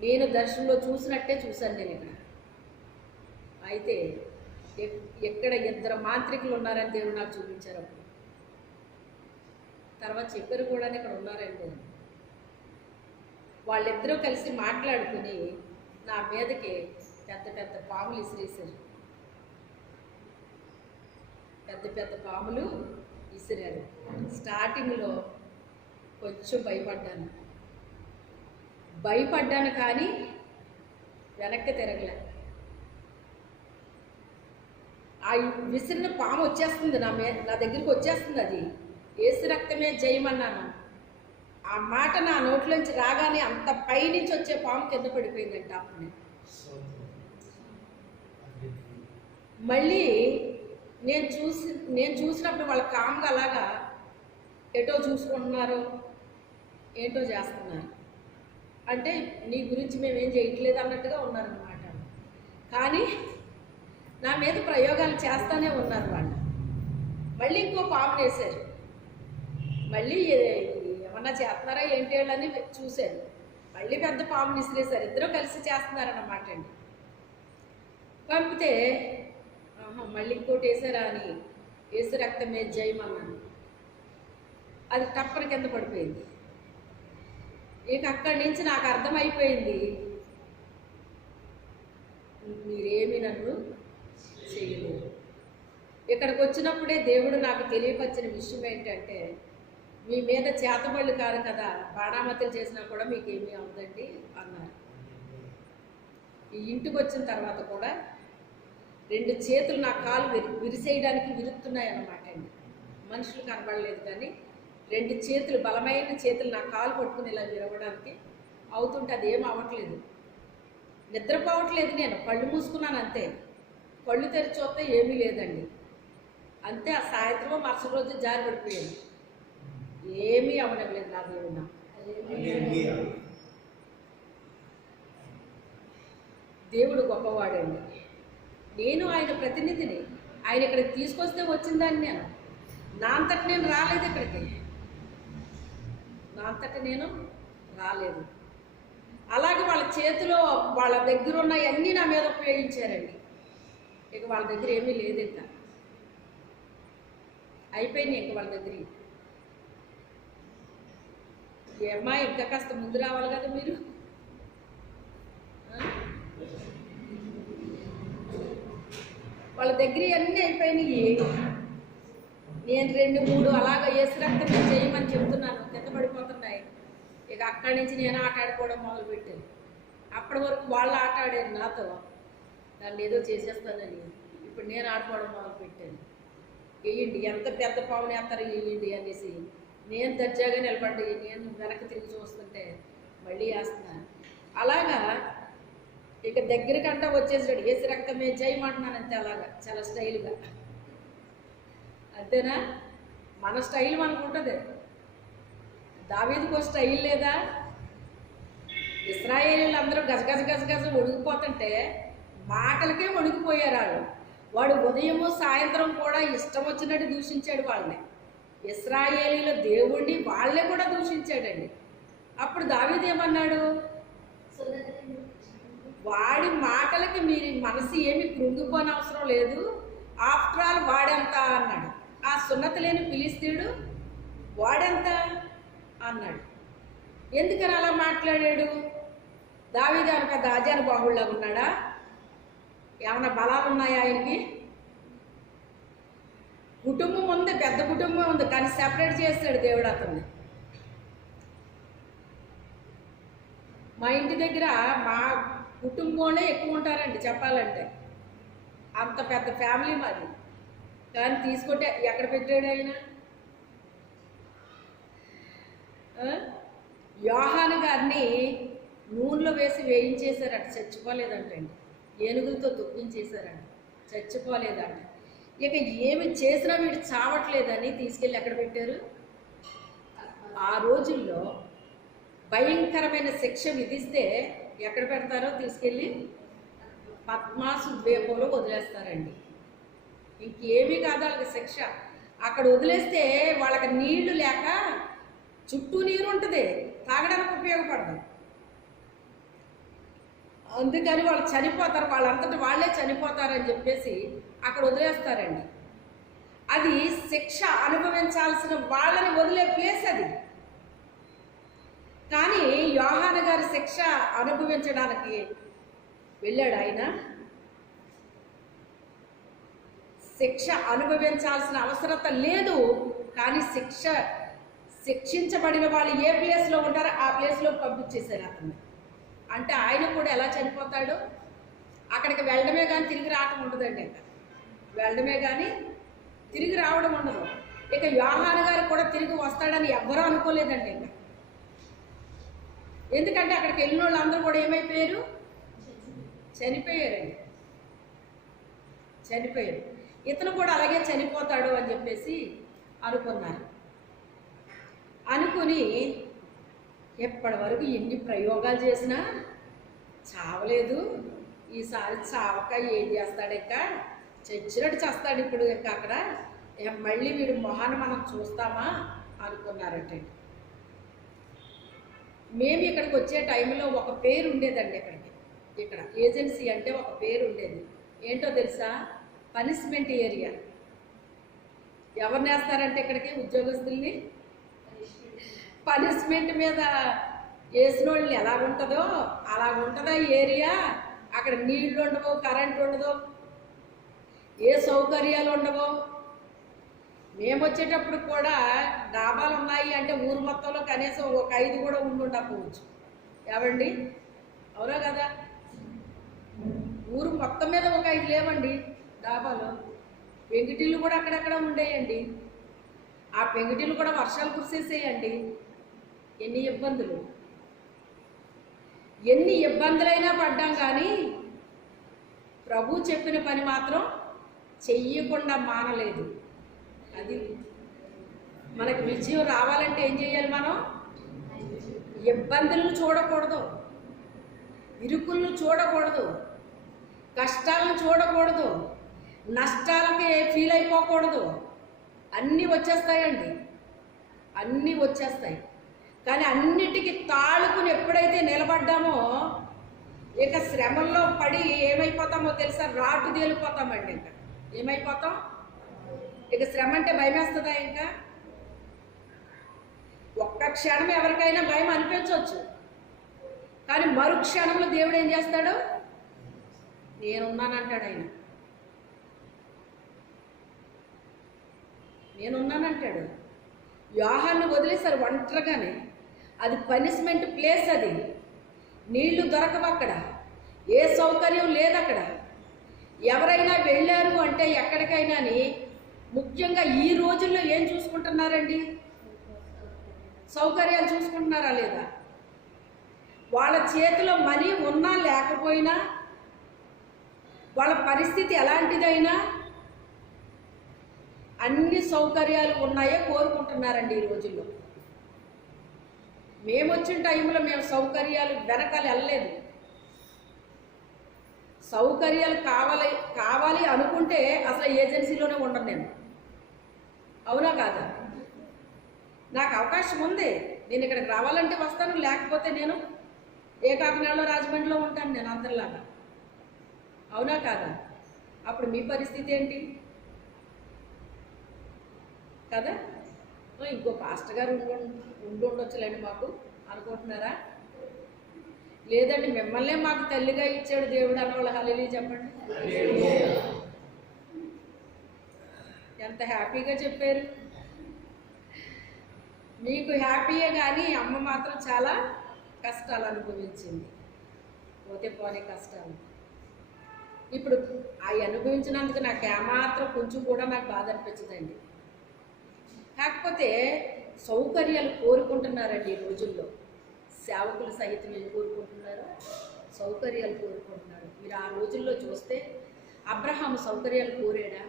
నేను దర్శనంలో చూసినట్టే చూశాను నేను ఇక్కడ. అయితే ఎక్కడ 2 మాంత్రికులు ఉన్నారని దేవుడు నాకు చూపించారు. అప్పుడు తర్వాత చెప్పారు కూడా ఇక్కడ ఉన్నారండి. వాళ్ళిద్దరూ కలిసి మాట్లాడుకుని నా మీదకి పెద్ద పెద్ద పాములు విసిరేశారు. పెద్ద పెద్ద పాములు విసిరారు. స్టార్టింగ్లో కొంచెం భయపడ్డాను కానీ వెనక్కి తిరగలే. ఆ విసిరిన పాము వచ్చేస్తుంది నా దగ్గరికి వచ్చేస్తుంది. అది యేసు రక్తమే జయమన్నాను. ఆ మాట నా నోట్లోంచి రాగానే అంత పైనుంచి వచ్చే పాము కింద పడిపోయిందంట. అప్పుడు మళ్ళీ నేను చూసినప్పుడు వాళ్ళ కామ్గా అలాగా ఎటో చూసుకుంటున్నారు, ఏంటో చేస్తున్నారు. అంటే నీ గురించి మేమేం చేయట్లేదు అన్నట్టుగా ఉన్నారన్నమాట. కానీ నా మీద ప్రయోగాలు చేస్తూనే ఉన్నారు వాళ్ళు. మళ్ళీ ఇంకో పామును వేశారు. మళ్ళీ ఏమన్నా చేస్తున్నారా ఏంటి అని చూశారు. మళ్ళీ పెద్ద పాముని విసిరేశారు. ఇద్దరు కలిసి చేస్తున్నారన్నమాట అండి. పంపితే మళ్ళీ ఇంకోటి వేసారా అని యేసు రక్తమే జయమన్నాను. అది టప్పన కింద పడిపోయింది. ఇక అక్కడి నుంచి నాకు అర్థమైపోయింది, మీరేమి నన్ను చేయలేరు. ఇక్కడికి వచ్చినప్పుడే దేవుడు నాకు తెలియపరిచిన విషయం ఏంటంటే, మీ మీద చేతబళ్ళు కాదు కదా, బాణామతులు చేసినా కూడా మీకేమీ అవదండి అన్నారు. ఈ ఇంటికి వచ్చిన తర్వాత కూడా 2 చేతులు నా కాలు విరిసేయడానికి విరుస్తున్నాయి అన్నమాట అండి. మనుషులు కనబడలేదు కానీ 2 చేతులు, బలమైన చేతులు నా కాలు పట్టుకుని ఇలా విరవడానికి అవుతుంటే అదేం అవ్వట్లేదు. నిద్రపోవట్లేదు. నేను కళ్ళు మూసుకున్నాను అంతే. కళ్ళు తెరిచి చూస్తే ఏమీ లేదండి. అంతే. ఆ సాయంత్రం మరుసటి రోజు జారి పడిపోయాను. ఏమీ అవ్వడం లేదు నా దేవుడు. దేవుడు గొప్పవాడండి. నేను ఆయన ప్రతినిధిని. ఆయన ఇక్కడికి తీసుకొస్తే వచ్చిందాన్ని నేను. నా అంతట నేను రాలేదు ఇక్కడికి. నా అంతట నేను రాలేదు. అలాగే వాళ్ళ చేతిలో వాళ్ళ దగ్గర ఉన్నవన్నీ నా మీద ఉపయోగించారండి. ఇక వాళ్ళ దగ్గర ఏమీ లేదు. ఇంకా అయిపోయినాయి. ఇంక వాళ్ళ దగ్గర ఏమ్మా ఇంకా కాస్త ముందు రావాలి కదా మీరు. వాళ్ళ దగ్గర అన్నీ అయిపోయినాయి. నేను 2-3 అలాగ యేసు రక్తమే చేయమని చెప్తున్నాను, కింద పడిపోతున్నాయి. ఇక అక్కడి నుంచి నేను ఆట ఆడుకోవడం మొదలుపెట్టాను. అప్పటి వరకు వాళ్ళు ఆట ఆడారు నాతో, దాన్ని ఏదో చేసేస్తానని. ఇప్పుడు నేను ఆడుకోవడం మొదలుపెట్టాను. వేయండి, ఎంత పెద్ద పావుని వేస్తారు వేయండి అనేసి నేను దర్జాగా నిలబడి నేను వెనక్కి తిరిగి చూస్తుంటే మళ్ళీ వేస్తున్నాను. అలాగా ఇక దగ్గరికంటా వచ్చేసాడు. యేసు రక్తమే జయమంటున్నాను అంతే. అలాగా చాలా స్టైల్గా. అంతేనా? మన స్టైల్ మనకు ఉంటుంది. దావీదుకో స్టైల్ లేదా? ఇశ్రాయేలీలు అందరూ గజగజ గజగజ వణికిపోతుంటే మాటలకే వణికిపోయారు వాళ్ళు. వాడు ఉదయము సాయంత్రం కూడా ఇష్టం వచ్చినట్టు దూషించాడు వాళ్ళని. ఇశ్రాయేలీల దేవుణ్ణి వాళ్ళే కూడా దూషించాడండి. అప్పుడు దావీదు ఏమన్నాడు, వాడి మాటలకి మీరు మనసు ఏమి కృంగిపోని అవసరం లేదు, ఆఫ్టర్ ఆల్ వాడెంత అన్నాడు. ఆ సున్నతి లేని ఫిలిష్తీయుడు వాడెంత అన్నాడు. ఎందుకని అలా మాట్లాడాడు? దావీదు అని పెద్ద ఆజాను బాహుళ్లాగా ఉన్నాడా? ఏమన్నా బలాలు ఉన్నాయా ఆయనకి? కుటుంబం ఉంది, పెద్ద కుటుంబం ఉంది, కానీ సెపరేట్ చేస్తాడు దేవుడు అతన్ని. మా ఇంటి దగ్గర మా కుటుంబంలో ఎక్కువ ఉంటారండి చెప్పాలంటే, అంత పెద్ద ఫ్యామిలీ మాది. కానీ తీసుకుంటే ఎక్కడ పెట్టాడు ఆయన? యోహాను గారిని నూనెలో వేసి వేయించేశారట, చచ్చిపోలేదంటండి. ఏనుగులతో తొక్కించేశారంట, చచ్చిపోలేదంట. ఇక ఏమి చేసినా వీడు చావట్లేదని తీసుకెళ్ళి ఎక్కడ పెట్టారు? ఆ రోజుల్లో భయంకరమైన శిక్ష విధిస్తే ఎక్కడ పెడతారో తీసుకెళ్ళి పద్మాసు ద్వీపంలో వదిలేస్తారండి. ఇంకేమీ కాదు వాళ్ళకి శిక్ష. అక్కడ వదిలేస్తే వాళ్ళకి నీళ్లు లేక చుట్టూ నీరు ఉంటుంది, తాగడానికి ఉపయోగపడదు. అందుకని వాళ్ళు చనిపోతారు, వాళ్ళంతటి వాళ్ళే చనిపోతారని చెప్పేసి అక్కడ వదిలేస్తారండి. అది శిక్ష అనుభవించాల్సిన వాళ్ళని వదిలే ప్లేస్ అది. కానీ యోహాను గారి శిక్ష అనుభవించడానికి వెళ్ళాడు ఆయన. శిక్ష అనుభవించాల్సిన అవసరత లేదు, కానీ శిక్షించబడిన వాళ్ళు ఏ ప్లేస్లో ఉంటారో ఆ ప్లేస్లో పంపించేశారు అతన్ని. అంటే ఆయన కూడా ఎలా చనిపోతాడు? అక్కడికి వెళ్ళడమే కానీ తిరిగి రావడం ఉండదండి. ఇంకా వెళ్ళడమే కానీ తిరిగి రావడం ఉండదు. ఇక యోహాను గారు కూడా తిరిగి వస్తాడని ఎవ్వరూ అనుకోలేదండి. ఇంకా ఎందుకంటే అక్కడికి వెళ్ళిన వాళ్ళు అందరూ కూడా ఏమైపోయారు? చనిపోయారండి, చనిపోయారు. ఇతను కూడా అలాగే చనిపోతాడు అని చెప్పేసి అనుకున్నారు. అనుకుని ఎప్పటి వరకు ఎన్ని ప్రయోగాలు చేసినా చావలేదు. ఈసారి చావక ఏం చేస్తాడు? ఇంకా చచ్చినట్టు చేస్తాడు ఇప్పుడు. ఇంకా అక్కడ మళ్ళీ వీడు మొహాన్ని మనం చూస్తామా అనుకున్నారటండి. మేము ఇక్కడికి వచ్చే టైంలో ఒక పేరు ఉండేదండి. ఇక్కడ ఏజెన్సీ అంటే ఒక పేరు ఉండేది. ఏంటో తెలుసా? Punishment area. ఎవరిని వేస్తారంటే ఇక్కడికి ఉద్యోగస్తుల్ని పనిష్మెంట్ మీద వేసిన వాళ్ళు ఎలా ఉంటుందో అలా ఉంటుందా ఏరియా. అక్కడ నీళ్లు ఉండవు, కరెంట్ ఉండదు, ఏ సౌకర్యాలు ఉండవు. మేము వచ్చేటప్పుడు కూడా డాబాలు ఉన్నాయి అంటే ఊరు మొత్తంలో కనీసం ఒక 5 కూడా ఉండకపోవచ్చు. ఏవండి, అవునా కదా? ఊరు మొత్తం మీద ఒక 5 లేవండి డాబాలు. పెంకుటిల్లు కూడా అక్కడక్కడ ఉండేయండి. ఆ పెంకుటిల్లు కూడా వర్షాలు కురిసేసేయండి. ఎన్ని ఇబ్బందులైనా పడ్డాం, కానీ ప్రభు చెప్పిన పని మాత్రం చెయ్యకుండా మానలేదు. అది మనకు విజయం రావాలంటే ఏం చేయాలి? మనం ఇబ్బందులను చూడకూడదు, ఇరుకులను చూడకూడదు, కష్టాలను చూడకూడదు, నష్టాలకి ఫీల్ అయిపోకూడదు. అన్నీ వచ్చేస్తాయండి, అన్నీ వచ్చేస్తాయి. కానీ అన్నిటికీ తాళుకుని ఎప్పుడైతే నిలబడ్డామో ఇక శ్రమల్లో పడి ఏమైపోతామో తెలుసా? రాటు తేలిపోతామండి. ఇంకా ఏమైపోతాం? ఇక శ్రమ అంటే భయం వేస్తుందా? ఇంకా ఒక్క క్షణం ఎవరికైనా భయం అనిపించవచ్చు, కానీ మరుక్షణంలో దేవుడు ఏం చేస్తాడు? నేనున్నానంటాడు. ఆయన నేనున్నానంటాడు. యోహాన్ని వదిలేశారు ఒంటరిగానే. అది పనిష్మెంట్ ప్లేస్. అది నీళ్లు దొరకవు అక్కడ, ఏ సౌకర్యం లేదు అక్కడ. ఎవరైనా వెళ్ళారు అంటే ఎక్కడికైనాని ముఖ్యంగా ఈ రోజుల్లో ఏం చూసుకుంటున్నారండి? సౌకర్యాలు చూసుకుంటున్నారా లేదా? వాళ్ళ చేతిలో మనీ ఉన్నా లేకపోయినా, వాళ్ళ పరిస్థితి ఎలాంటిదైనా అన్ని సౌకర్యాలు ఉన్నాయే కోరుకుంటున్నారండి ఈ రోజుల్లో. మేము వచ్చిన టైంలో మేము సౌకర్యాలు వెనకాల వెళ్ళలేదు. సౌకర్యాలు కావాలి కావాలి అనుకుంటే అసలు ఏజెన్సీలోనే ఉండను నేను. అవునా కాదా? నాకు అవకాశం ఉంది, నేను ఇక్కడికి రావాలంటే వస్తాను, లేకపోతే నేను ఏ కాకినాడలో రాజమండ్రిలో ఉంటాను నేను అందరిలాగా. అవునా కాదా? అప్పుడు మీ పరిస్థితి ఏంటి కదా? ఇంకో పాస్టర్ గారు ఉండొచ్చులేండి మాకు అనుకుంటున్నారా? లేదండి, మిమ్మల్నే మాకు తల్లిగా ఇచ్చాడు దేవుడు అన్నవాళ్ళు హల్లెలూయా చెప్పండి. ఎంత హ్యాపీగా చెప్పారు. మీకు హ్యాపీయే కానీ అమ్మ మాత్రం చాలా కష్టాలు అనుభవించింది. పోతే పోనీ కష్టాలు. ఇప్పుడు అవి అనుభవించినందుకు నాకు ఏమాత్రం కొంచెం కూడా నాకు బాధ అనిపించదండి. కాకపోతే సౌకర్యాలు కోరుకుంటున్నారండి ఈ రోజుల్లో. సేవకులు సైతం ఏం కోరుకుంటున్నారు? సౌకర్యాలు కోరుకుంటున్నారు. మీరు ఆ రోజుల్లో చూస్తే అబ్రహాము సౌకర్యాలు కోరాడా?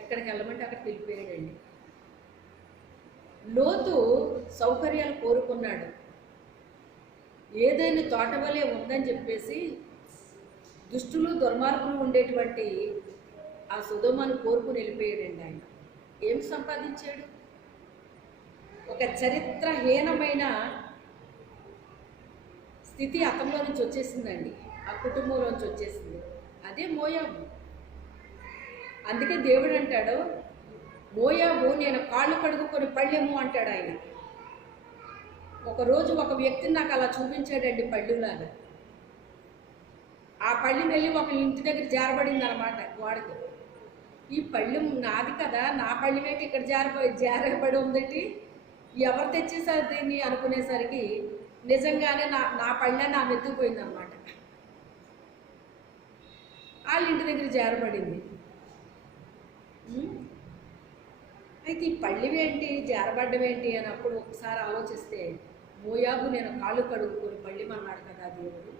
ఎక్కడికి వెళ్ళమంటే అక్కడికి వెళ్ళిపోయాడండి. లోతు సౌకర్యాలు కోరుకున్నాడు. ఏదైనా తోట వలె ఉందని చెప్పేసి దుష్టులు దుర్మార్గులు ఉండేటువంటి ఆ సొదొమను కోరుకుని వెళ్ళిపోయాడండి. ఆయన ఏం సంపాదించాడు? ఒక చరిత్రహీనమైన స్థితి అతనిలో నుంచి వచ్చేసిందండి, ఆ కుటుంబంలోంచి వచ్చేసింది. అదే మోయాబు. అందుకే దేవుడు అంటాడు, మోయాబు నేను కాళ్ళు కడుగుకొని పళ్ళెము అంటాడు ఆయన. ఒకరోజు ఒక వ్యక్తిని నాకు అలా చూపించాడండి, పళ్ళులాగా. ఆ పళ్ళెం వెళ్ళి ఒక ఇంటి దగ్గర జారబడింది అనమాట గోడకి. ఈ పళ్ళెం నాది కదా, నా పళ్ళెం ఏంటి ఇక్కడ జారబడి ఉందేంటి, ఎవరు తెచ్చేసారు దీన్ని అనుకునేసరికి నిజంగానే నా పళ్ళె నా మెత్తుకుపోయింది అనమాట. వాళ్ళ ఇంటి దగ్గర జారబడింది. అయితే ఈ పళ్ళెమేంటి, జారబడ్డం ఏంటి అని అప్పుడు ఒకసారి ఆలోచిస్తే, మోయాబు నేను కాళ్ళు కడుగుకొని పళ్ళెమన్నాడు కదా దేవుడు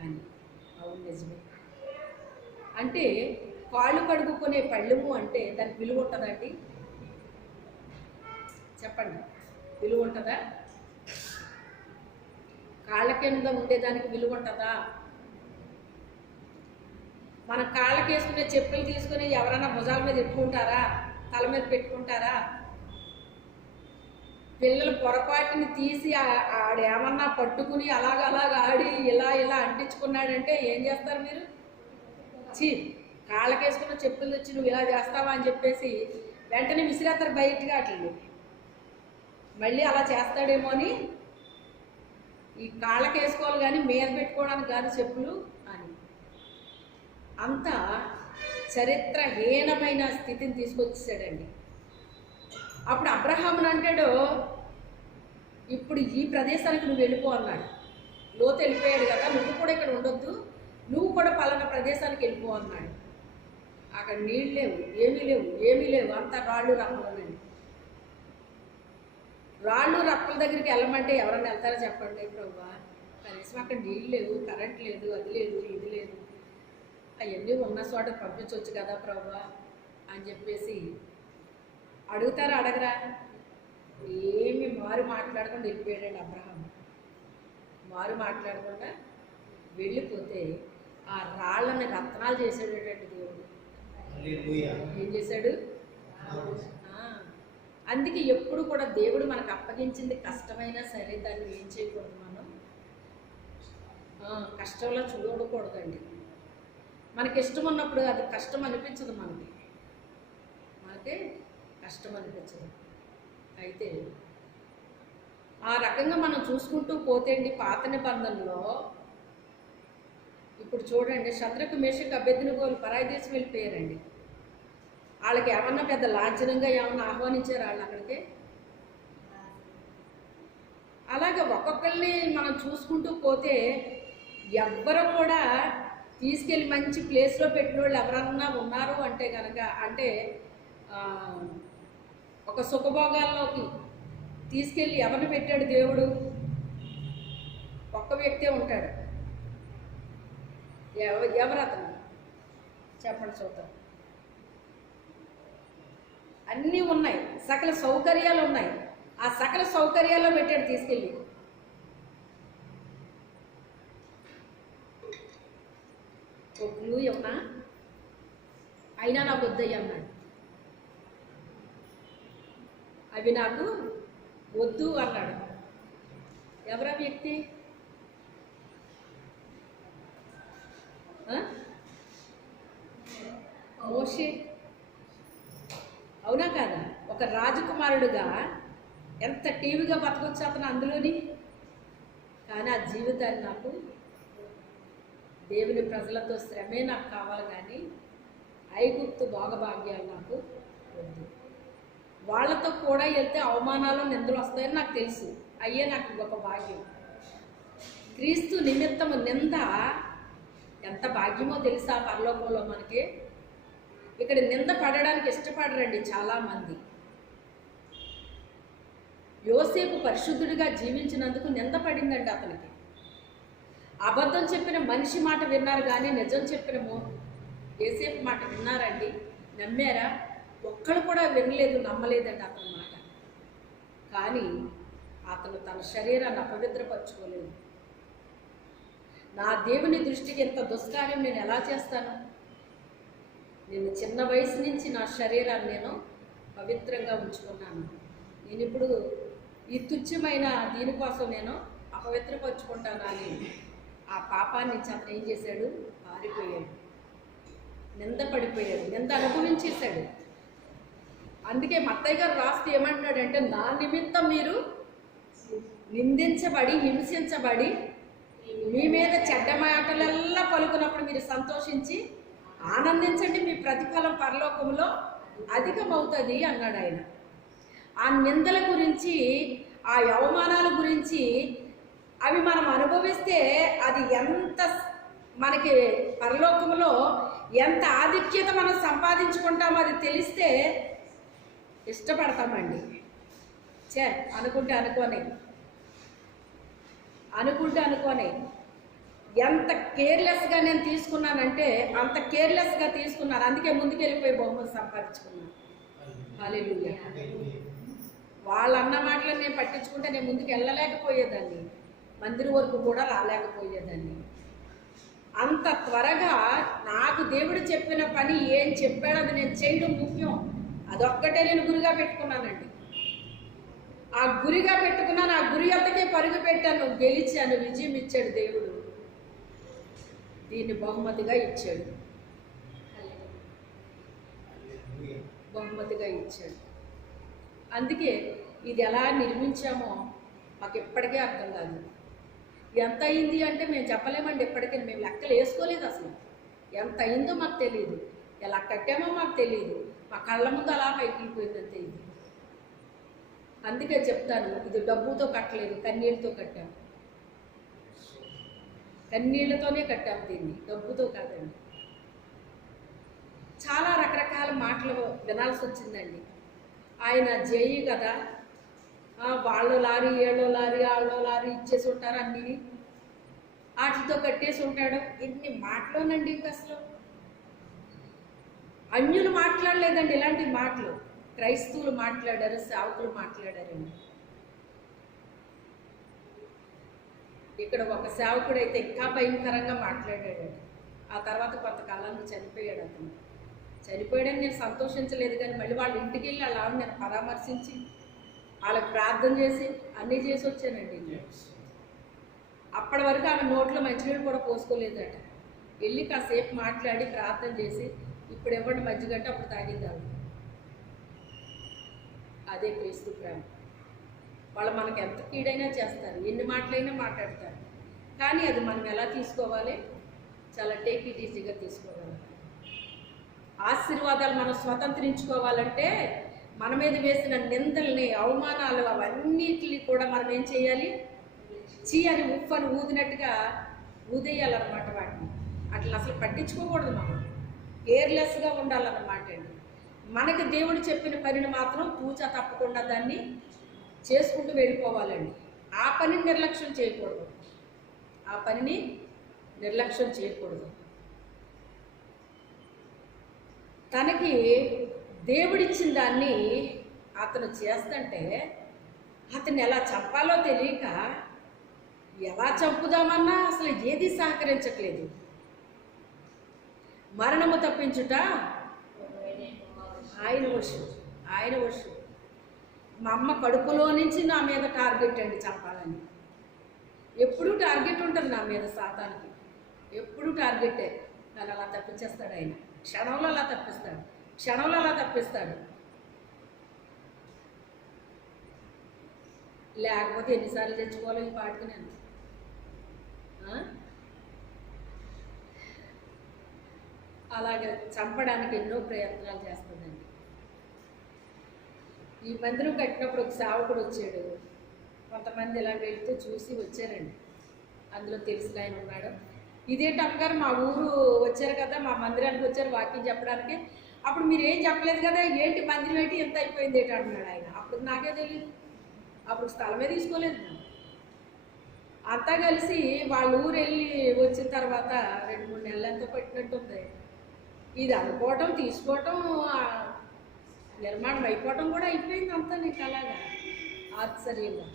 అని. అవును, నిజమే. అంటే కాళ్ళు కడుగుకునే పళ్ళెము అంటే దానికి విలువ ఉంటుందండి? చెప్పండి, విలువ ఉంటుందా? కాళ్ళ కింద ఉండేదానికి విలువ ఉంటుందా? మన కాళ్ళకి వేసుకునే చెప్పులు తీసుకుని ఎవరైనా భుజాల మీద ఎట్టుకుంటారా? తల మీద పెట్టుకుంటారా? పిల్లలు పొరపాటుని తీసి ఆడేమన్నా పట్టుకుని అలాగ ఆడి ఇలా అంటించుకున్నాడంటే ఏం చేస్తారు మీరు? కాళ్ళకేసుకున్న చెప్పులు తెచ్చి నువ్వు ఇలా చేస్తావా అని చెప్పేసి వెంటనే విసిరేస్తారు బయటగా. అట్లా మళ్ళీ అలా చేస్తాడేమో అని ఈ కాళ్ళకేసుకోవాలి కానీ మీద పెట్టుకోవడానికి కాదు చెప్పులు అని. అంత చరిత్రహీనమైన స్థితిని తీసుకొచ్చేసాడండి. అప్పుడు అబ్రహాముని అంటాడు, ఇప్పుడు ఈ ప్రదేశానికి నువ్వు వెళ్ళిపో అన్నాడు. లోతు వెళ్ళిపోయాడు కదా, నువ్వు కూడా ఇక్కడ ఉండొద్దు, నువ్వు కూడా పలానా ప్రదేశానికి వెళ్ళిపో అన్నాడు. అక్కడ నీళ్ళు లేవు, ఏమీ లేవు, అంతా రాళ్ళు రప్పలనండి. రాళ్ళు రప్పల దగ్గరికి వెళ్ళమంటే ఎవరన్నా వెళ్తారో చెప్పండి ప్రభువా? కనీసం అక్కడ నీళ్ళు లేవు, కరెంట్ లేదు, అది లేదు, ఇది లేదు, అవన్నీ ఉన్న చోట పంపించవచ్చు కదా ప్రభువా అని చెప్పేసి అడుగుతారా? అడగరా? ఏమి మారు మాట్లాడకుండా వెళ్ళిపోయాడండి అబ్రహాం. మారు మాట్లాడకుండా వెళ్ళిపోతే ఆ రాళ్ళని రత్నాలు చేసాడండి దేవుడు. ఏం చేశాడు? అందుకే ఎప్పుడు కూడా దేవుడు మనకు అప్పగించింది కష్టమైనా సరే దాన్ని ఏం చేయకూడదు, మనం కష్టంలో చూడకూడదండి. మనకి ఇష్టం ఉన్నప్పుడు అది కష్టం అనిపించదు, మనకే కష్టం అనిపించదు. అయితే ఆ రకంగా మనం చూసుకుంటూ పోతే అండి, పాత నిబంధనలో ఇప్పుడు చూడండి, శద్రకు మేషకు అబేద్నెగోలు పరాయి దేశం వెళ్ళిపోయారండి. వాళ్ళకి ఏమన్నా పెద్ద లాంఛనంగా ఏమన్నా ఆహ్వానించారు వాళ్ళు అక్కడికి? అలాగే ఒక్కొక్కరిని మనం చూసుకుంటూ పోతే ఎవ్వరు కూడా తీసుకెళ్ళి మంచి ప్లేస్లో పెట్టిన వాళ్ళు ఎవరన్నా ఉన్నారు అంటే కనుక, అంటే ఒక సుఖభోగాల్లోకి తీసుకెళ్ళి ఎవరిని పెట్టాడు దేవుడు? ఒక్క వ్యక్తే ఉంటాడు. ఎవరు అతను చెప్పండి చూద్దాం. అన్నీ ఉన్నాయి, సకల సౌకర్యాలు ఉన్నాయి, ఆ సకల సౌకర్యాల్లో పెట్టాడు తీసుకెళ్ళి. ఓ క్లూ ఏమన్నా అయినా నాకు వద్దయ్య అన్నాడు. అవి నాకు వద్దు అన్నాడు. ఎవరా వ్యక్తి? మోషే. అవునా కాదా? ఒక రాజకుమారుడుగా ఎంత టీవీగా బతకొచ్చు అతను అందులోని. కానీ ఆ జీవితాన్ని నాకు దేవుని ప్రజలతో శ్రమే నాకు కావాలి, కానీ ఐగుప్తు భోగభాగ్యాలు నాకు వద్దు. వాళ్ళతో కూడా వెళ్తే అవమానాలు నిందలు వస్తాయని నాకు తెలుసు, అయ్యే నాకు గొప్ప భాగ్యం. క్రీస్తు నిమిత్తము నింద ఎంత భాగ్యమో తెలుసా పరలోకంలో మనకి. ఇక్కడ నింద పడడానికి ఇష్టపడరండి చాలామంది. యోసేపు పరిశుద్ధుడిగా జీవించినందుకు నింద పడిందండి అతనికి. అబద్ధం చెప్పిన మనిషి మాట విన్నారు కానీ నిజం చెప్పిన యోసేపు మాట విన్నారండి? నమ్మారా? ఒక్కడు కూడా వినలేదు, నమ్మలేదండి అతని మాట. కానీ అతను తన శరీరాన్ని అపవిత్రపరచుకోలేదు. నా దేవుని దృష్టికి ఎంత దుష్కార్యం నేను ఎలా చేస్తాను? నేను చిన్న వయసు నుంచి నా శరీరాన్ని నేను పవిత్రంగా ఉంచుకున్నాను. నేను ఇప్పుడు ఈ తుచ్చమైన దీనికోసం నేను అపవిత్రపరుచుకుంటాను అని ఆ పాపాన్ని నుంచి అతను ఏం చేశాడు? పారిపోయాడు, నింద పడిపోయాడు, నింద అనుభవించేశాడు. అందుకే మత్తయ్య గారు రాస్తే ఏమంటున్నాడంటే, నా నిమిత్తం మీరు నిందించబడి హింసించబడి మీ మీద చెడ్డ మాటలల్లా పలుకున్నప్పుడు మీరు సంతోషించి ఆనందించండి, మీ ప్రతిఫలం పరలోకంలో అధికమవుతుంది అన్నాడు ఆయన. ఆ నిందల గురించి, ఆ అవమానాల గురించి అవి మనం అనుభవిస్తే అది ఎంత మనకి పరలోకంలో ఎంత ఆధిక్యత మనం సంపాదించుకుంటామో అది తెలిస్తే ఇష్టపడతామండి. అనుకుంటే అనుకోని ఎంత కేర్లెస్గా నేను తీసుకున్నానంటే అంత కేర్లెస్గా తీసుకున్నాను. అందుకే ముందుకెళ్ళిపోయి బహుమతి సంపాదించుకున్నాను. హల్లెలూయా. వాళ్ళు అన్న మాటలను నేను పట్టించుకుంటే నేను ముందుకు వెళ్ళలేకపోయేదాన్ని, మందిరం వరకు కూడా రాలేకపోయేదాన్ని. అంత త్వరగా నాకు దేవుడు చెప్పిన పని ఏం చెప్పాడో అది నేను చేయడం ముఖ్యం. అదొక్కటే నేను గురిగా పెట్టుకున్నానండి. ఆ గురిగా పెట్టుకున్నాను, ఆ గురి అంతకే పరుగు పెట్టాను, గెలిచాను, విజయం ఇచ్చాడు దేవుడు. దీన్ని బహుమతిగా ఇచ్చాడు, బహుమతిగా ఇచ్చాడు. అందుకే ఇది ఎలా నిర్మించామో మాకు ఎప్పటికీ అర్థం కాదు. ఎంత అయింది అంటే మేము చెప్పలేమండి. ఎప్పటికీ మేము లెక్కలు వేసుకోలేదు. అసలు ఎంత అయిందో మాకు తెలియదు, ఎలా కట్టామో మాకు తెలియదు. మా కళ్ళ ముందు అలా పైకిపోయిందంతే. ఇది అందుకే చెప్తాను, ఇది డబ్బుతో కట్టలేదు, కన్నీళ్ళతో కట్టాము. కన్నీళ్లతోనే కట్టాము దీన్ని, డబ్బుతో కాదండి. చాలా రకరకాల మాటలు వినాల్సి వచ్చిందండి. ఆయన జేయి కదా, వాళ్ళు లారీ, ఏళ్ళో లారీ, ఆళ్ళో లారీ ఇచ్చేసి ఉంటారు, అన్నీ వాటితో కట్టేసి ఉంటాడు. ఇన్ని మాటలోనండి. ఇంకా అసలు అన్యులు మాట్లాడలేదండి ఇలాంటి మాటలు. క్రైస్తవులు మాట్లాడారు, సేవకులు మాట్లాడారండి. ఇక్కడ ఒక సేవకుడు అయితే ఇంకా భయంకరంగా మాట్లాడాడు. ఆ తర్వాత కొంతకాలానికి చనిపోయాడు. అతను చనిపోయాడని నేను సంతోషించలేదు, కానీ మళ్ళీ వాళ్ళ ఇంటికి వెళ్ళి అలా నేను పరామర్శించి వాళ్ళకి ప్రార్థన చేసి అన్నీ చేసి వచ్చానండి. అప్పటి వరకు ఆమె నోట్లో మంచినీళ్ళు కూడా పోసుకోలేదట. వెళ్ళి కాసేపు మాట్లాడి ప్రార్థన చేసి ఇప్పుడు ఇవ్వండి మజ్జిగంటే అప్పుడు తాగింది ఆవిడ. అదే క్రీస్తు ప్రేమ. వాళ్ళు మనకు ఎంత కీడైనా చేస్తారు, ఎన్ని మాటలైనా మాట్లాడతారు, కానీ అది మనం ఎలా తీసుకోవాలి? చాలా టేక్ ఇట్ ఈజీగా తీసుకోవాలి. ఆశీర్వాదాలు మనం స్వతంత్రించుకోవాలంటే మన మీద వేసిన నిందల్ని, అవమానాలు, అవన్నిటిని కూడా మనం ఏం చేయాలి? చీ అని ఉప్పని ఊదినట్టుగా ఊదేయాలన్నమాట. వాటిని అట్లా అసలు పట్టించుకోకూడదు. మనం కేర్లెస్గా ఉండాలన్నమాట అండి. మనకి దేవుడు చెప్పిన పనిని మాత్రం తూచా తప్పకుండా దాన్ని చేసుకుంటూ వెళ్ళిపోవాలండి. ఆ పనిని నిర్లక్ష్యం చేయకూడదు, ఆ పనిని నిర్లక్ష్యం చేయకూడదు. తనకి దేవుడిచ్చిన దాన్ని అతను చేస్తుంటే అతన్ని ఎలా చంపాలో తెలియక ఎలా చంపుదామన్నా అసలు ఏది సహకరించట్లేదు. మరణము తప్పించుట ఆయన వర్షం. మా అమ్మ కడుపులో నుంచి నా మీద టార్గెట్ అండి, చంపాలని. ఎప్పుడూ టార్గెట్ ఉంటుంది నా మీద, సాతానికి ఎప్పుడూ టార్గెటే. కానీ అలా తప్పించేస్తాడు ఆయన, క్షణంలో అలా తప్పిస్తాడు. లేకపోతే ఎన్నిసార్లు తెచ్చుకోవాలి ఈ పాటికి నేను. అలాగే చంపడానికి ఎన్నో ప్రయత్నాలు చేస్తుందండి. ఈ మందిరం కట్టినప్పుడు ఒక సేవకుడు వచ్చాడు. కొంతమంది ఇలా వెళ్తూ చూసి వచ్చారండి. అందులో తెలిసిన ఆయన ఉన్నాడు. ఇదేంటి అమ్మగారు, మా ఊరు వచ్చారు కదా, మా మందిరానికి వచ్చారు వాక్యం చెప్పడానికి, అప్పుడు మీరు ఏం చెప్పలేదు కదా, ఏంటి మందిరం ఏంటి ఎంత అయిపోయింది ఏంటి అంటున్నాడు ఆయన. అప్పుడు నాకే తెలియదు, అప్పుడు స్థలమే తీసుకోలేదు. అంతా కలిసి వాళ్ళ ఊరు వెళ్ళి వచ్చిన తర్వాత 2-3 నెలలు ఎంతో పట్టినట్టుంది. ఇది అనుకోవటం, తీసుకోవటం, నిర్మాణం అయిపోవటం కూడా అయిపోయింది అంతా. నీకు అలాగా ఆశ్చర్యంగా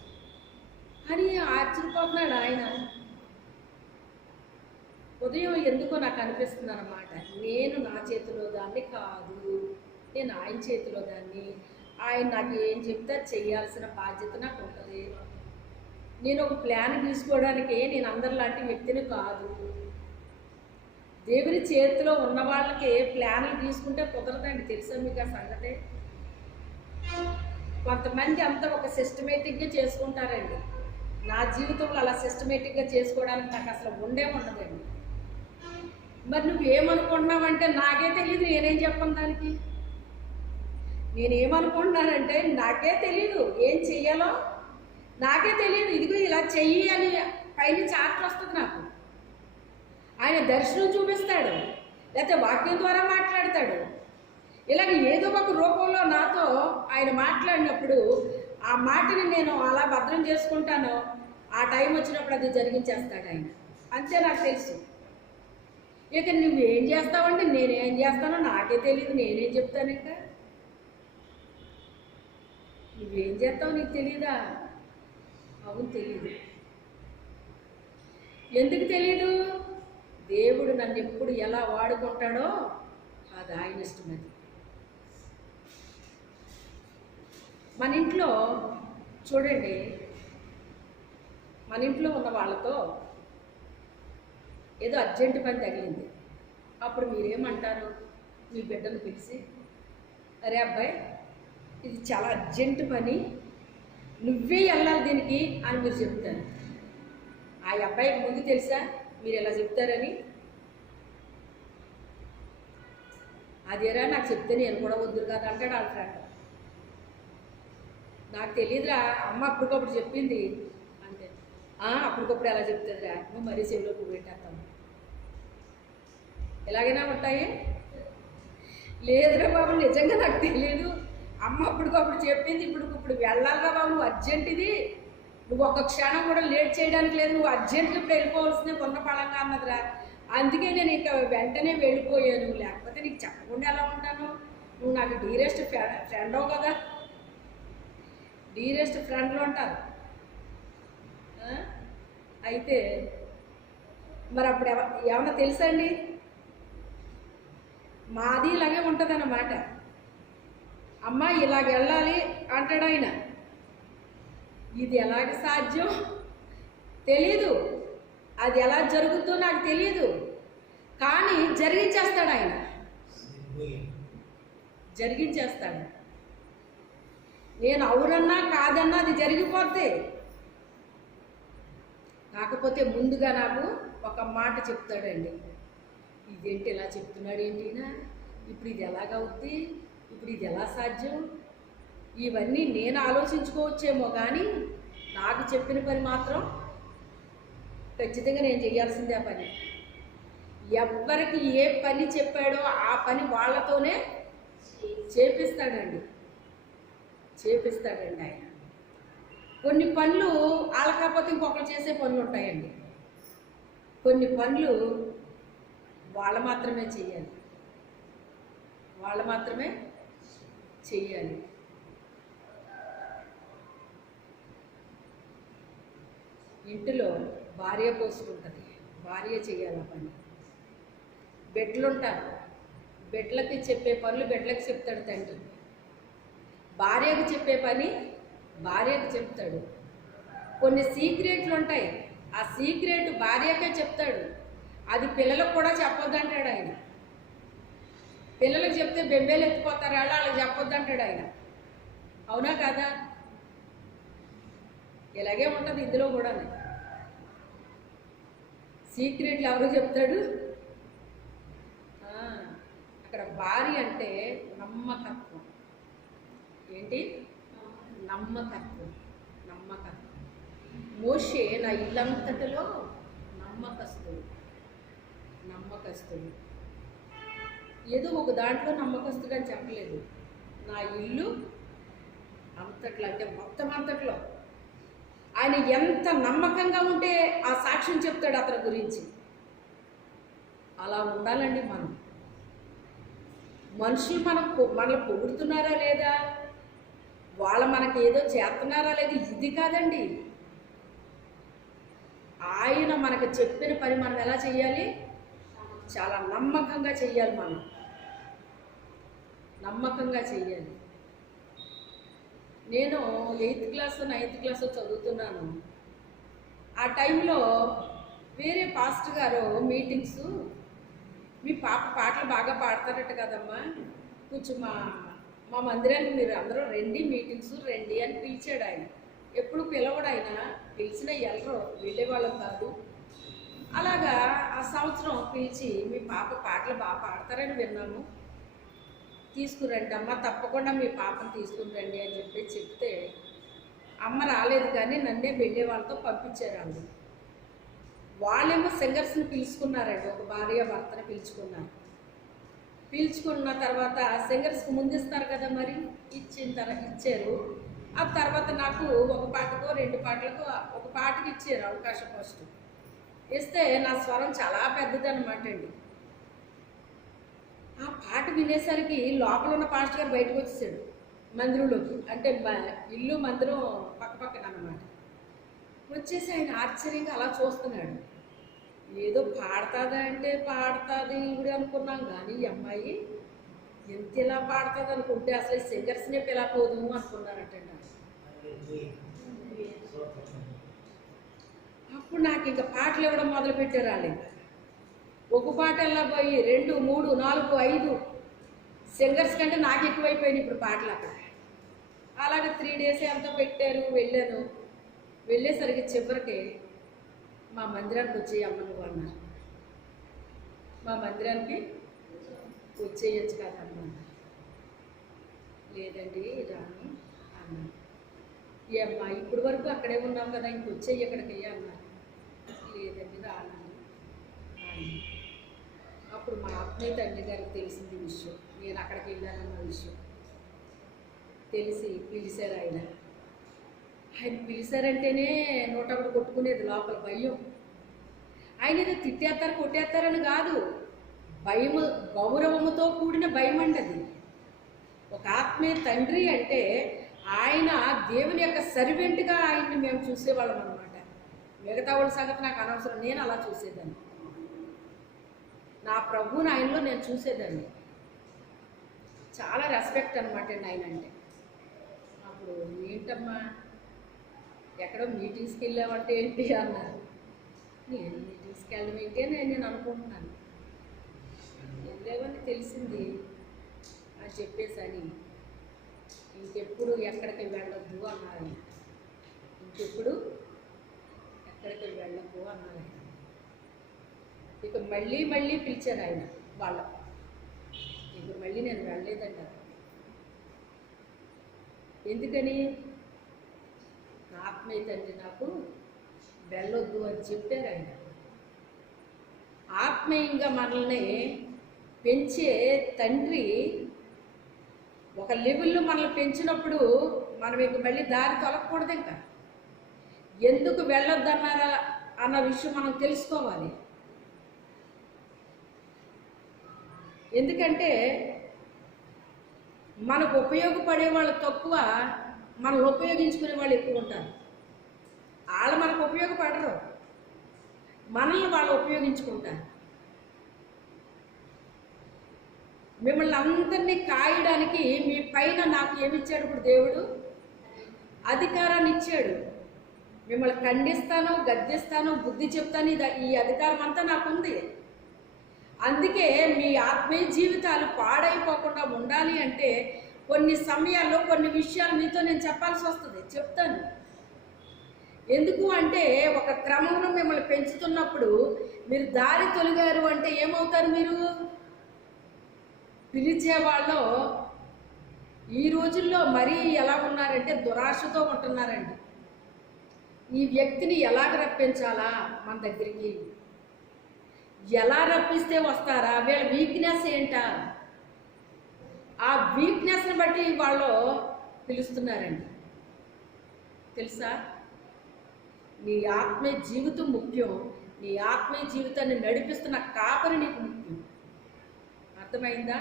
అని ఆశ్చర్యపోతున్నాడు ఆయన. ఉదయం ఎందుకో నాకు అనిపిస్తుంది అన్నమాట, నేను నా చేతిలో దాన్ని కాదు, నేను ఆయన చేతిలో దాన్ని. ఆయన నాకు ఏం చెప్తే చేయాల్సిన బాధ్యత నాకు ఉంటుంది. నేను ఒక ప్లాన్ తీసుకోవడానికి నేను అందరిలాంటి వ్యక్తిని కాదు. దేవుని చేతిలో ఉన్న వాళ్ళకి ప్లాన్లు తీసుకుంటే కుదరదండి, తెలుసా మీకు ఆ సంగతే. కొంతమంది అంతా ఒక సిస్టమేటిక్గా చేసుకుంటారండి. నా జీవితంలో అలా సిస్టమేటిక్గా చేసుకోవడానికి నాకు అసలు ఉండదండి. మరి నువ్వేమనుకుంటున్నావంటే నాకే తెలియదు, నేనేం చెప్పను దానికి. నేనేమనుకుంటున్నానంటే నాకే తెలియదు, ఏం చెయ్యాలో నాకే తెలియదు. ఇదిగో ఇలా చెయ్యి అని పైనుంచి ఆర్డర్ వస్తుంది నాకు. ఆయన దర్శనం చూపిస్తాడు, లేకపోతే వాక్యం ద్వారా మాట్లాడతాడు. ఇలాగ ఏదో ఒక రూపంలో నాతో ఆయన మాట్లాడినప్పుడు ఆ మాటని నేను అలా భద్రం చేసుకుంటాను. ఆ టైం వచ్చినప్పుడు అది జరిగించేస్తాడు ఆయన. అంతే నాకు తెలుసు. ఇక నువ్వేం చేస్తావంటే నేనేం చేస్తానో నాకే తెలియదు, నేనేం చెప్తాను. ఇంకా నువ్వేం చేస్తావు నీకు తెలీదా? అవును, తెలీదు. ఎందుకు తెలీదు? దేవుడు నన్ను ఎప్పుడు ఎలా వాడుకుంటాడో అది ఆయన ఇష్టమది. మన ఇంట్లో చూడండి, మన ఇంట్లో ఉన్న వాళ్ళతో ఏదో అర్జెంటు పని తగిలింది. అప్పుడు మీరేమంటారు? మీ బిడ్డను పిలిచి, అరే అబ్బాయి, ఇది చాలా అర్జెంటు పని, నువ్వే వెళ్ళాలి దీనికి అని మీరు చెప్తారు. ఆ అబ్బాయికి ముందు తెలుసా మీరు ఎలా చెప్తారని? అదేరా నాకు చెప్తే నేను కూడా వద్దు కదా అంటాడు వాళ్ళ ఫ్రెండ్. నాకు తెలియదురా, అమ్మ అప్పటికప్పుడు చెప్పింది అంటే, అప్పటికప్పుడు ఎలా చెప్తుందిరా, నువ్వు మరీ చెవిలో పువ్వు పెట్టేస్తావు. ఎలాగైనా ఉంటాయి. లేదురా బాబు, నిజంగా నాకు తెలియదు, అమ్మ అప్పటికప్పుడు చెప్పింది, ఇప్పుడు వెళ్ళాలిరా బాబు, నువ్వు అర్జెంట్, ఇది నువ్వు ఒక్క క్షణం కూడా లేట్ చేయడానికి లేదు, నువ్వు అర్జెంట్గా ఇప్పుడు వెళ్ళిపోవాల్సిందే కొన్న పళంగా అన్నదిరా. అందుకే నేను ఇక వెంటనే వెళ్ళిపోయాను, లేకపోతే నీకు చెప్పకుండా ఎలా ఉంటాను? నువ్వు నాకు డీరెస్ట్ ఫ్రెండో కదా, డీరెస్ట్ ఫ్రెండ్లు ఉంటారు. అయితే మరి అప్పుడు ఏమన్నా తెలుసా అండి? మాది ఇలాగే ఉంటుంది అన్నమాట. అమ్మ ఇలాగ వెళ్ళాలి అంటాడు ఆయన. ఇది ఎలాగ సాధ్యం తెలీదు, అది ఎలా జరుగుతుందో నాకు తెలియదు, కానీ జరిగించేస్తాడు ఆయన, జరిగించేస్తాడు. నేను అవునన్నా కాదన్నా అది జరిగిపోతే, కాకపోతే ముందుగా నాకు ఒక మాట చెప్తాడండి. ఇదేంటి ఇలా చెప్తున్నాడు ఏంటినా, ఇప్పుడు ఇది ఎలాగవుద్ది, ఇప్పుడు ఇది ఎలా సాధ్యం, ఇవన్నీ నేను ఆలోచించుకోవచ్చేమో, కానీ నాకు చెప్పిన పని మాత్రం ఖచ్చితంగా నేను చేయాల్సిందే. ఆ పని ఎవరికి ఏ పని చెప్పాడో ఆ పని వాళ్ళతోనే చేపిస్తాడండి ఆయన. కొన్ని పనులు వాళ్ళ కాకపోతే ఇంకొకరు చేసే పనులు ఉంటాయండి. కొన్ని పనులు వాళ్ళు మాత్రమే చేయాలి. ఇంటిలో భార్య పోసుకుంటుంది, భార్య చేయాలి ఆ పని. బిడ్డలుంటారు, బిడ్డలకి చెప్పే పనులు బిడ్డలకి చెప్తాడు తండ్రి. భార్యకు చెప్పే పని భార్యకు చెప్తాడు. కొన్ని సీక్రెట్లు ఉంటాయి, ఆ సీక్రెట్ భార్యకే చెప్తాడు, అది పిల్లలకు కూడా చెప్పొద్దంటాడు ఆయన. పిల్లలకు చెప్తే బెంబేలు ఎత్తిపోతారు, వాళ్ళకి చెప్పొద్దంటాడు ఆయన. అవునా కాదా? ఇలాగే ఉంటుంది ఇందులో కూడా. సీక్రెట్లు ఎవరు చెప్తాడు? అక్కడ భార్య అంటే నమ్మకత్వం. ఏంటి? నమ్మకత్వం. నమ్మకత్వం. మోషే నా ఇల్లంతటిలో నమ్మకస్తుడు. నమ్మకస్తుడు ఏదో ఒక దాంట్లో నమ్మకస్తుడు అని చెప్పలేదు. నా ఇల్లు అంతట్లో, అంటే మొత్తం అంతట్లో ఆయన ఎంత నమ్మకంగా ఉంటే ఆ సాక్ష్యం చెప్తాడు అతని గురించి. అలా ఉండాలండి మనం. మనుషులు మనల్ని పొగుడుతున్నారా లేదా, వాళ్ళ మనకి ఏదో చేస్తున్నారా లేదా, ఇది కాదండి. ఆయన మనకు చెప్పిన పని మనం ఎలా చేయాలి? చాలా నమ్మకంగా చెయ్యాలి. మనం నమ్మకంగా చెయ్యాలి. నేను 8th క్లాస్ 9th క్లాస్ చదువుతున్నాను. ఆ టైంలో వేరే పాస్టర్ గారు మీటింగ్స్, మీ పాప పాటలు బాగా పాడతారట కదమ్మా, కొంచెం మా మందిరానికి మీరు అందరూ రండి, మీటింగ్స్ రండి అని పిలిచాడు ఆయన. ఎప్పుడు పిలవడు ఆయన, పిలిచినా వెళ్ళరు, వెళ్ళేవాళ్ళం కాదు. అలాగా ఆ సంవత్సరం పిలిచి మీ పాప పాటలు బాగా పాడతారని విన్నాము, తీసుకురండి అమ్మ, తప్పకుండా మీ పాపను తీసుకుని రండి అని చెప్తే అమ్మ రాలేదు, కానీ నన్నే వెళ్ళే వాళ్ళతో పంపించారు. వాళ్ళేమో సింగర్స్ని పిలుచుకున్నారండి, ఒక భార్య భర్తను పిలుచుకున్నారు. పిలుచుకున్న తర్వాత సింగర్స్కి ముందు ఇస్తారు కదా, మరి ఇచ్చారు. ఆ తర్వాత నాకు ఒక పాటకో 2 పాటలకు ఒక పాటకి ఇచ్చారు అవకాశం. ఫస్ట్ ఇస్తే నా స్వరం చాలా పెద్దదన్నమాట అండి. ఆ పాట వినేసరికి లోపల ఉన్న పాస్టర్ గారు బయటకు వచ్చేసాడు మందిరంలోకి. అంటే ఇల్లు మందిరం పక్క పక్కన అన్నమాట. వచ్చేసి ఆయన ఆశ్చర్యంగా అలా చూస్తున్నాడు. ఏదో పాడుతుందా అంటే పాడుతుంది ఈవిడ అనుకున్నాం, కానీ ఈ అమ్మాయి ఎంత ఇలా పాడుతుంది అనుకుంటే అసలు సింగర్స్నే పిలకపోదు అనుకున్నారటండి. అప్పుడు నాకు ఇంకా పాటలు ఇవ్వడం మొదలుపెట్టారు వాళ్ళు. ఒక పాట ఎలా పోయి 2, 3, 4, 5 సింగర్స్ కంటే నాకు ఎక్కువైపోయినాయి ఇప్పుడు పాటలు అక్కడ. అలాగే 3 days ఎంతో పెట్టారు. వెళ్ళాను. వెళ్ళేసరికి చివరికి మా మందిరానికి వచ్చేయమ్మ నువ్వు అన్నారు. మా మందిరానికి వచ్చేయచ్చు కదమ్మా. లేదండి రాను అన్నాను. ఏమ్మా ఇప్పటి వరకు అక్కడే ఉన్నాం కదా, ఇంకొచ్చేయి ఎక్కడికి అన్నారు. లేదండి రాను. అప్పుడు మా ఆత్మీయ తండ్రి గారికి తెలిసింది విషయం, నేను అక్కడికి వెళ్ళానన్న విషయం తెలిసి పిలిచారు ఆయన. పిలిచారంటేనే నోటప్పుడు కొట్టుకునేది లోపల భయం. ఆయన ఏదో తిట్టేస్తారు కొట్టేస్తారని కాదు, భయము, గౌరవముతో కూడిన భయం అండి అది. ఒక ఆత్మీయ తండ్రి అంటే ఆయన దేవుని యొక్క సర్వెంట్గా ఆయన్ని మేము చూసేవాళ్ళం అనమాట. మిగతా వాళ్ళ సంగతి నాకు అనవసరం, నేను అలా చూసేదాన్ని. నా ప్రభువుని ఆయనలో నేను చూసేదాన్ని. చాలా రెస్పెక్ట్ అనమాట అండి ఆయన అంటే. అప్పుడు ఏంటమ్మా ఎక్కడో మీటింగ్స్కి వెళ్ళామంటే ఏంటి అన్నారు. నేను మీటింగ్స్కి వెళ్ళడం ఏంటి అని నేను అనుకుంటున్నాను. వెళ్ళేవని తెలిసింది అని చెప్పేసని ఇంకెప్పుడు ఎక్కడికి వెళ్ళొద్దు అన్నారు. ఇంకెప్పుడు ఎక్కడికి వెళ్ళొద్దు అన్నారు. ఇక మళ్ళీ మళ్ళీ పిలిచారు ఆయన వాళ్ళ. ఇక మళ్ళీ నేను వెళ్ళలేదంట. ఎందుకని? నా ఆత్మీయ తండ్రి నాకు వెళ్ళొద్దు అని చెప్పారు ఆయన. ఆత్మీయంగా మనల్ని పెంచే తండ్రి ఒక లెవెల్లో మనల్ని పెంచినప్పుడు మనం ఇక మళ్ళీ దారి తొలగకూడదు. ఇంకా ఎందుకు వెళ్ళొద్దన్నారా అన్న విషయం మనం తెలుసుకోవాలి. ఎందుకంటే మనకు ఉపయోగపడే వాళ్ళు తక్కువ, మనల్ని ఉపయోగించుకునే వాళ్ళు ఎక్కువ ఉంటారు. వాళ్ళు మనకు ఉపయోగపడరు, మనల్ని వాళ్ళు ఉపయోగించుకుంటారు. మిమ్మల్ని అందరినీ కాయడానికి మీ పైన నాకు ఏమిచ్చాడు ఇప్పుడు దేవుడు? అధికారాన్ని ఇచ్చాడు. మిమ్మల్ని ఖండిస్తాను, గద్దిస్తాను, బుద్ధి చెప్తాను, ఈ అధికారం అంతా నాకుంది. అందుకే మీ ఆత్మీయ జీవితాలు పాడైపోకుండా ఉండాలి అంటే కొన్ని సమయాల్లో కొన్ని విషయాలు మీతో నేను చెప్పాల్సి వస్తుంది, చెప్తాను. ఎందుకు అంటే ఒక క్రమంలో మిమ్మల్ని పెంచుతున్నప్పుడు మీరు దారి తొలిగారు అంటే ఏమవుతారు? మీరు పిలిచేవాళ్ళు ఈ రోజుల్లో మరీ ఎలా ఉన్నారంటే దురాశతో ఉంటున్నారండి. ఈ వ్యక్తిని ఎలాగ రప్పించాలా మన దగ్గరికి, ఎలా రప్పిస్తే వస్తారా, వీళ్ళ వీక్నెస్ ఏంటా, ఆ వీక్నెస్ని బట్టి వాళ్ళు పిలుస్తున్నారండి. తెలుసా? నీ ఆత్మీయ జీవితం ముఖ్యం. నీ ఆత్మీయ జీవితాన్ని నడిపిస్తున్న కాపరి నీకు ముఖ్యం. అర్థమైందా?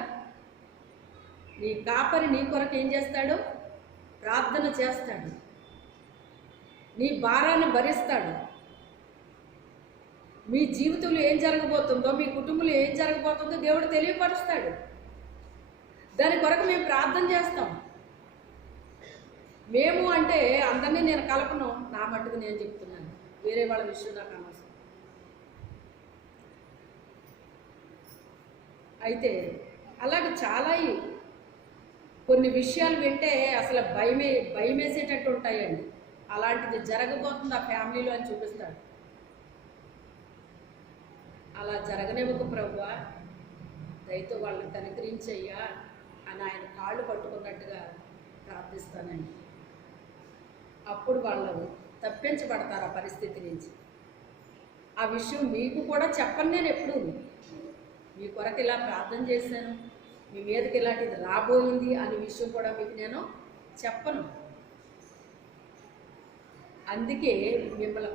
నీ కాపరి నీ కొరకు ఏం చేస్తాడు? ప్రార్థన చేస్తాడు, నీ భారాన్ని భరిస్తాడు. మీ జీవితంలో ఏం జరగబోతుందో, మీ కుటుంబంలో ఏం జరగబోతుందో దేవుడు తెలియపరుస్తాడు. దాని కొరకు మేము ప్రార్థన చేస్తాం. మేము అంటే అందరినీ నేను కలపను, నా మట్టుకు నేను చెప్తున్నాను, వేరే వాళ్ళ విషయం నాకు అనవసరం. అయితే అలాగే చాలా కొన్ని విషయాలు వింటే అసలు భయమేసేటట్టు ఉంటాయండి. అలాంటిది జరగబోతుంది ఆ ఫ్యామిలీలో అని చూపిస్తాడు. అలా జరగనివ్వకు ప్రభువా, దయతో వాళ్ళని కనికరించయ్యా అని ఆయన కాళ్ళు పట్టుకున్నట్టుగా ప్రార్థిస్తానండి. అప్పుడు వాళ్ళు తప్పించబడతారు ఆ పరిస్థితి నుంచి. ఆ విషయం మీకు కూడా చెప్పను నేను ఎప్పుడు. మీ కొరకు ఇలా ప్రార్థన చేశాను, మీ మీదకి ఇలాంటిది రాబోయింది అనే విషయం కూడా మీకు నేను చెప్పను. అందుకే మిమ్మల్ని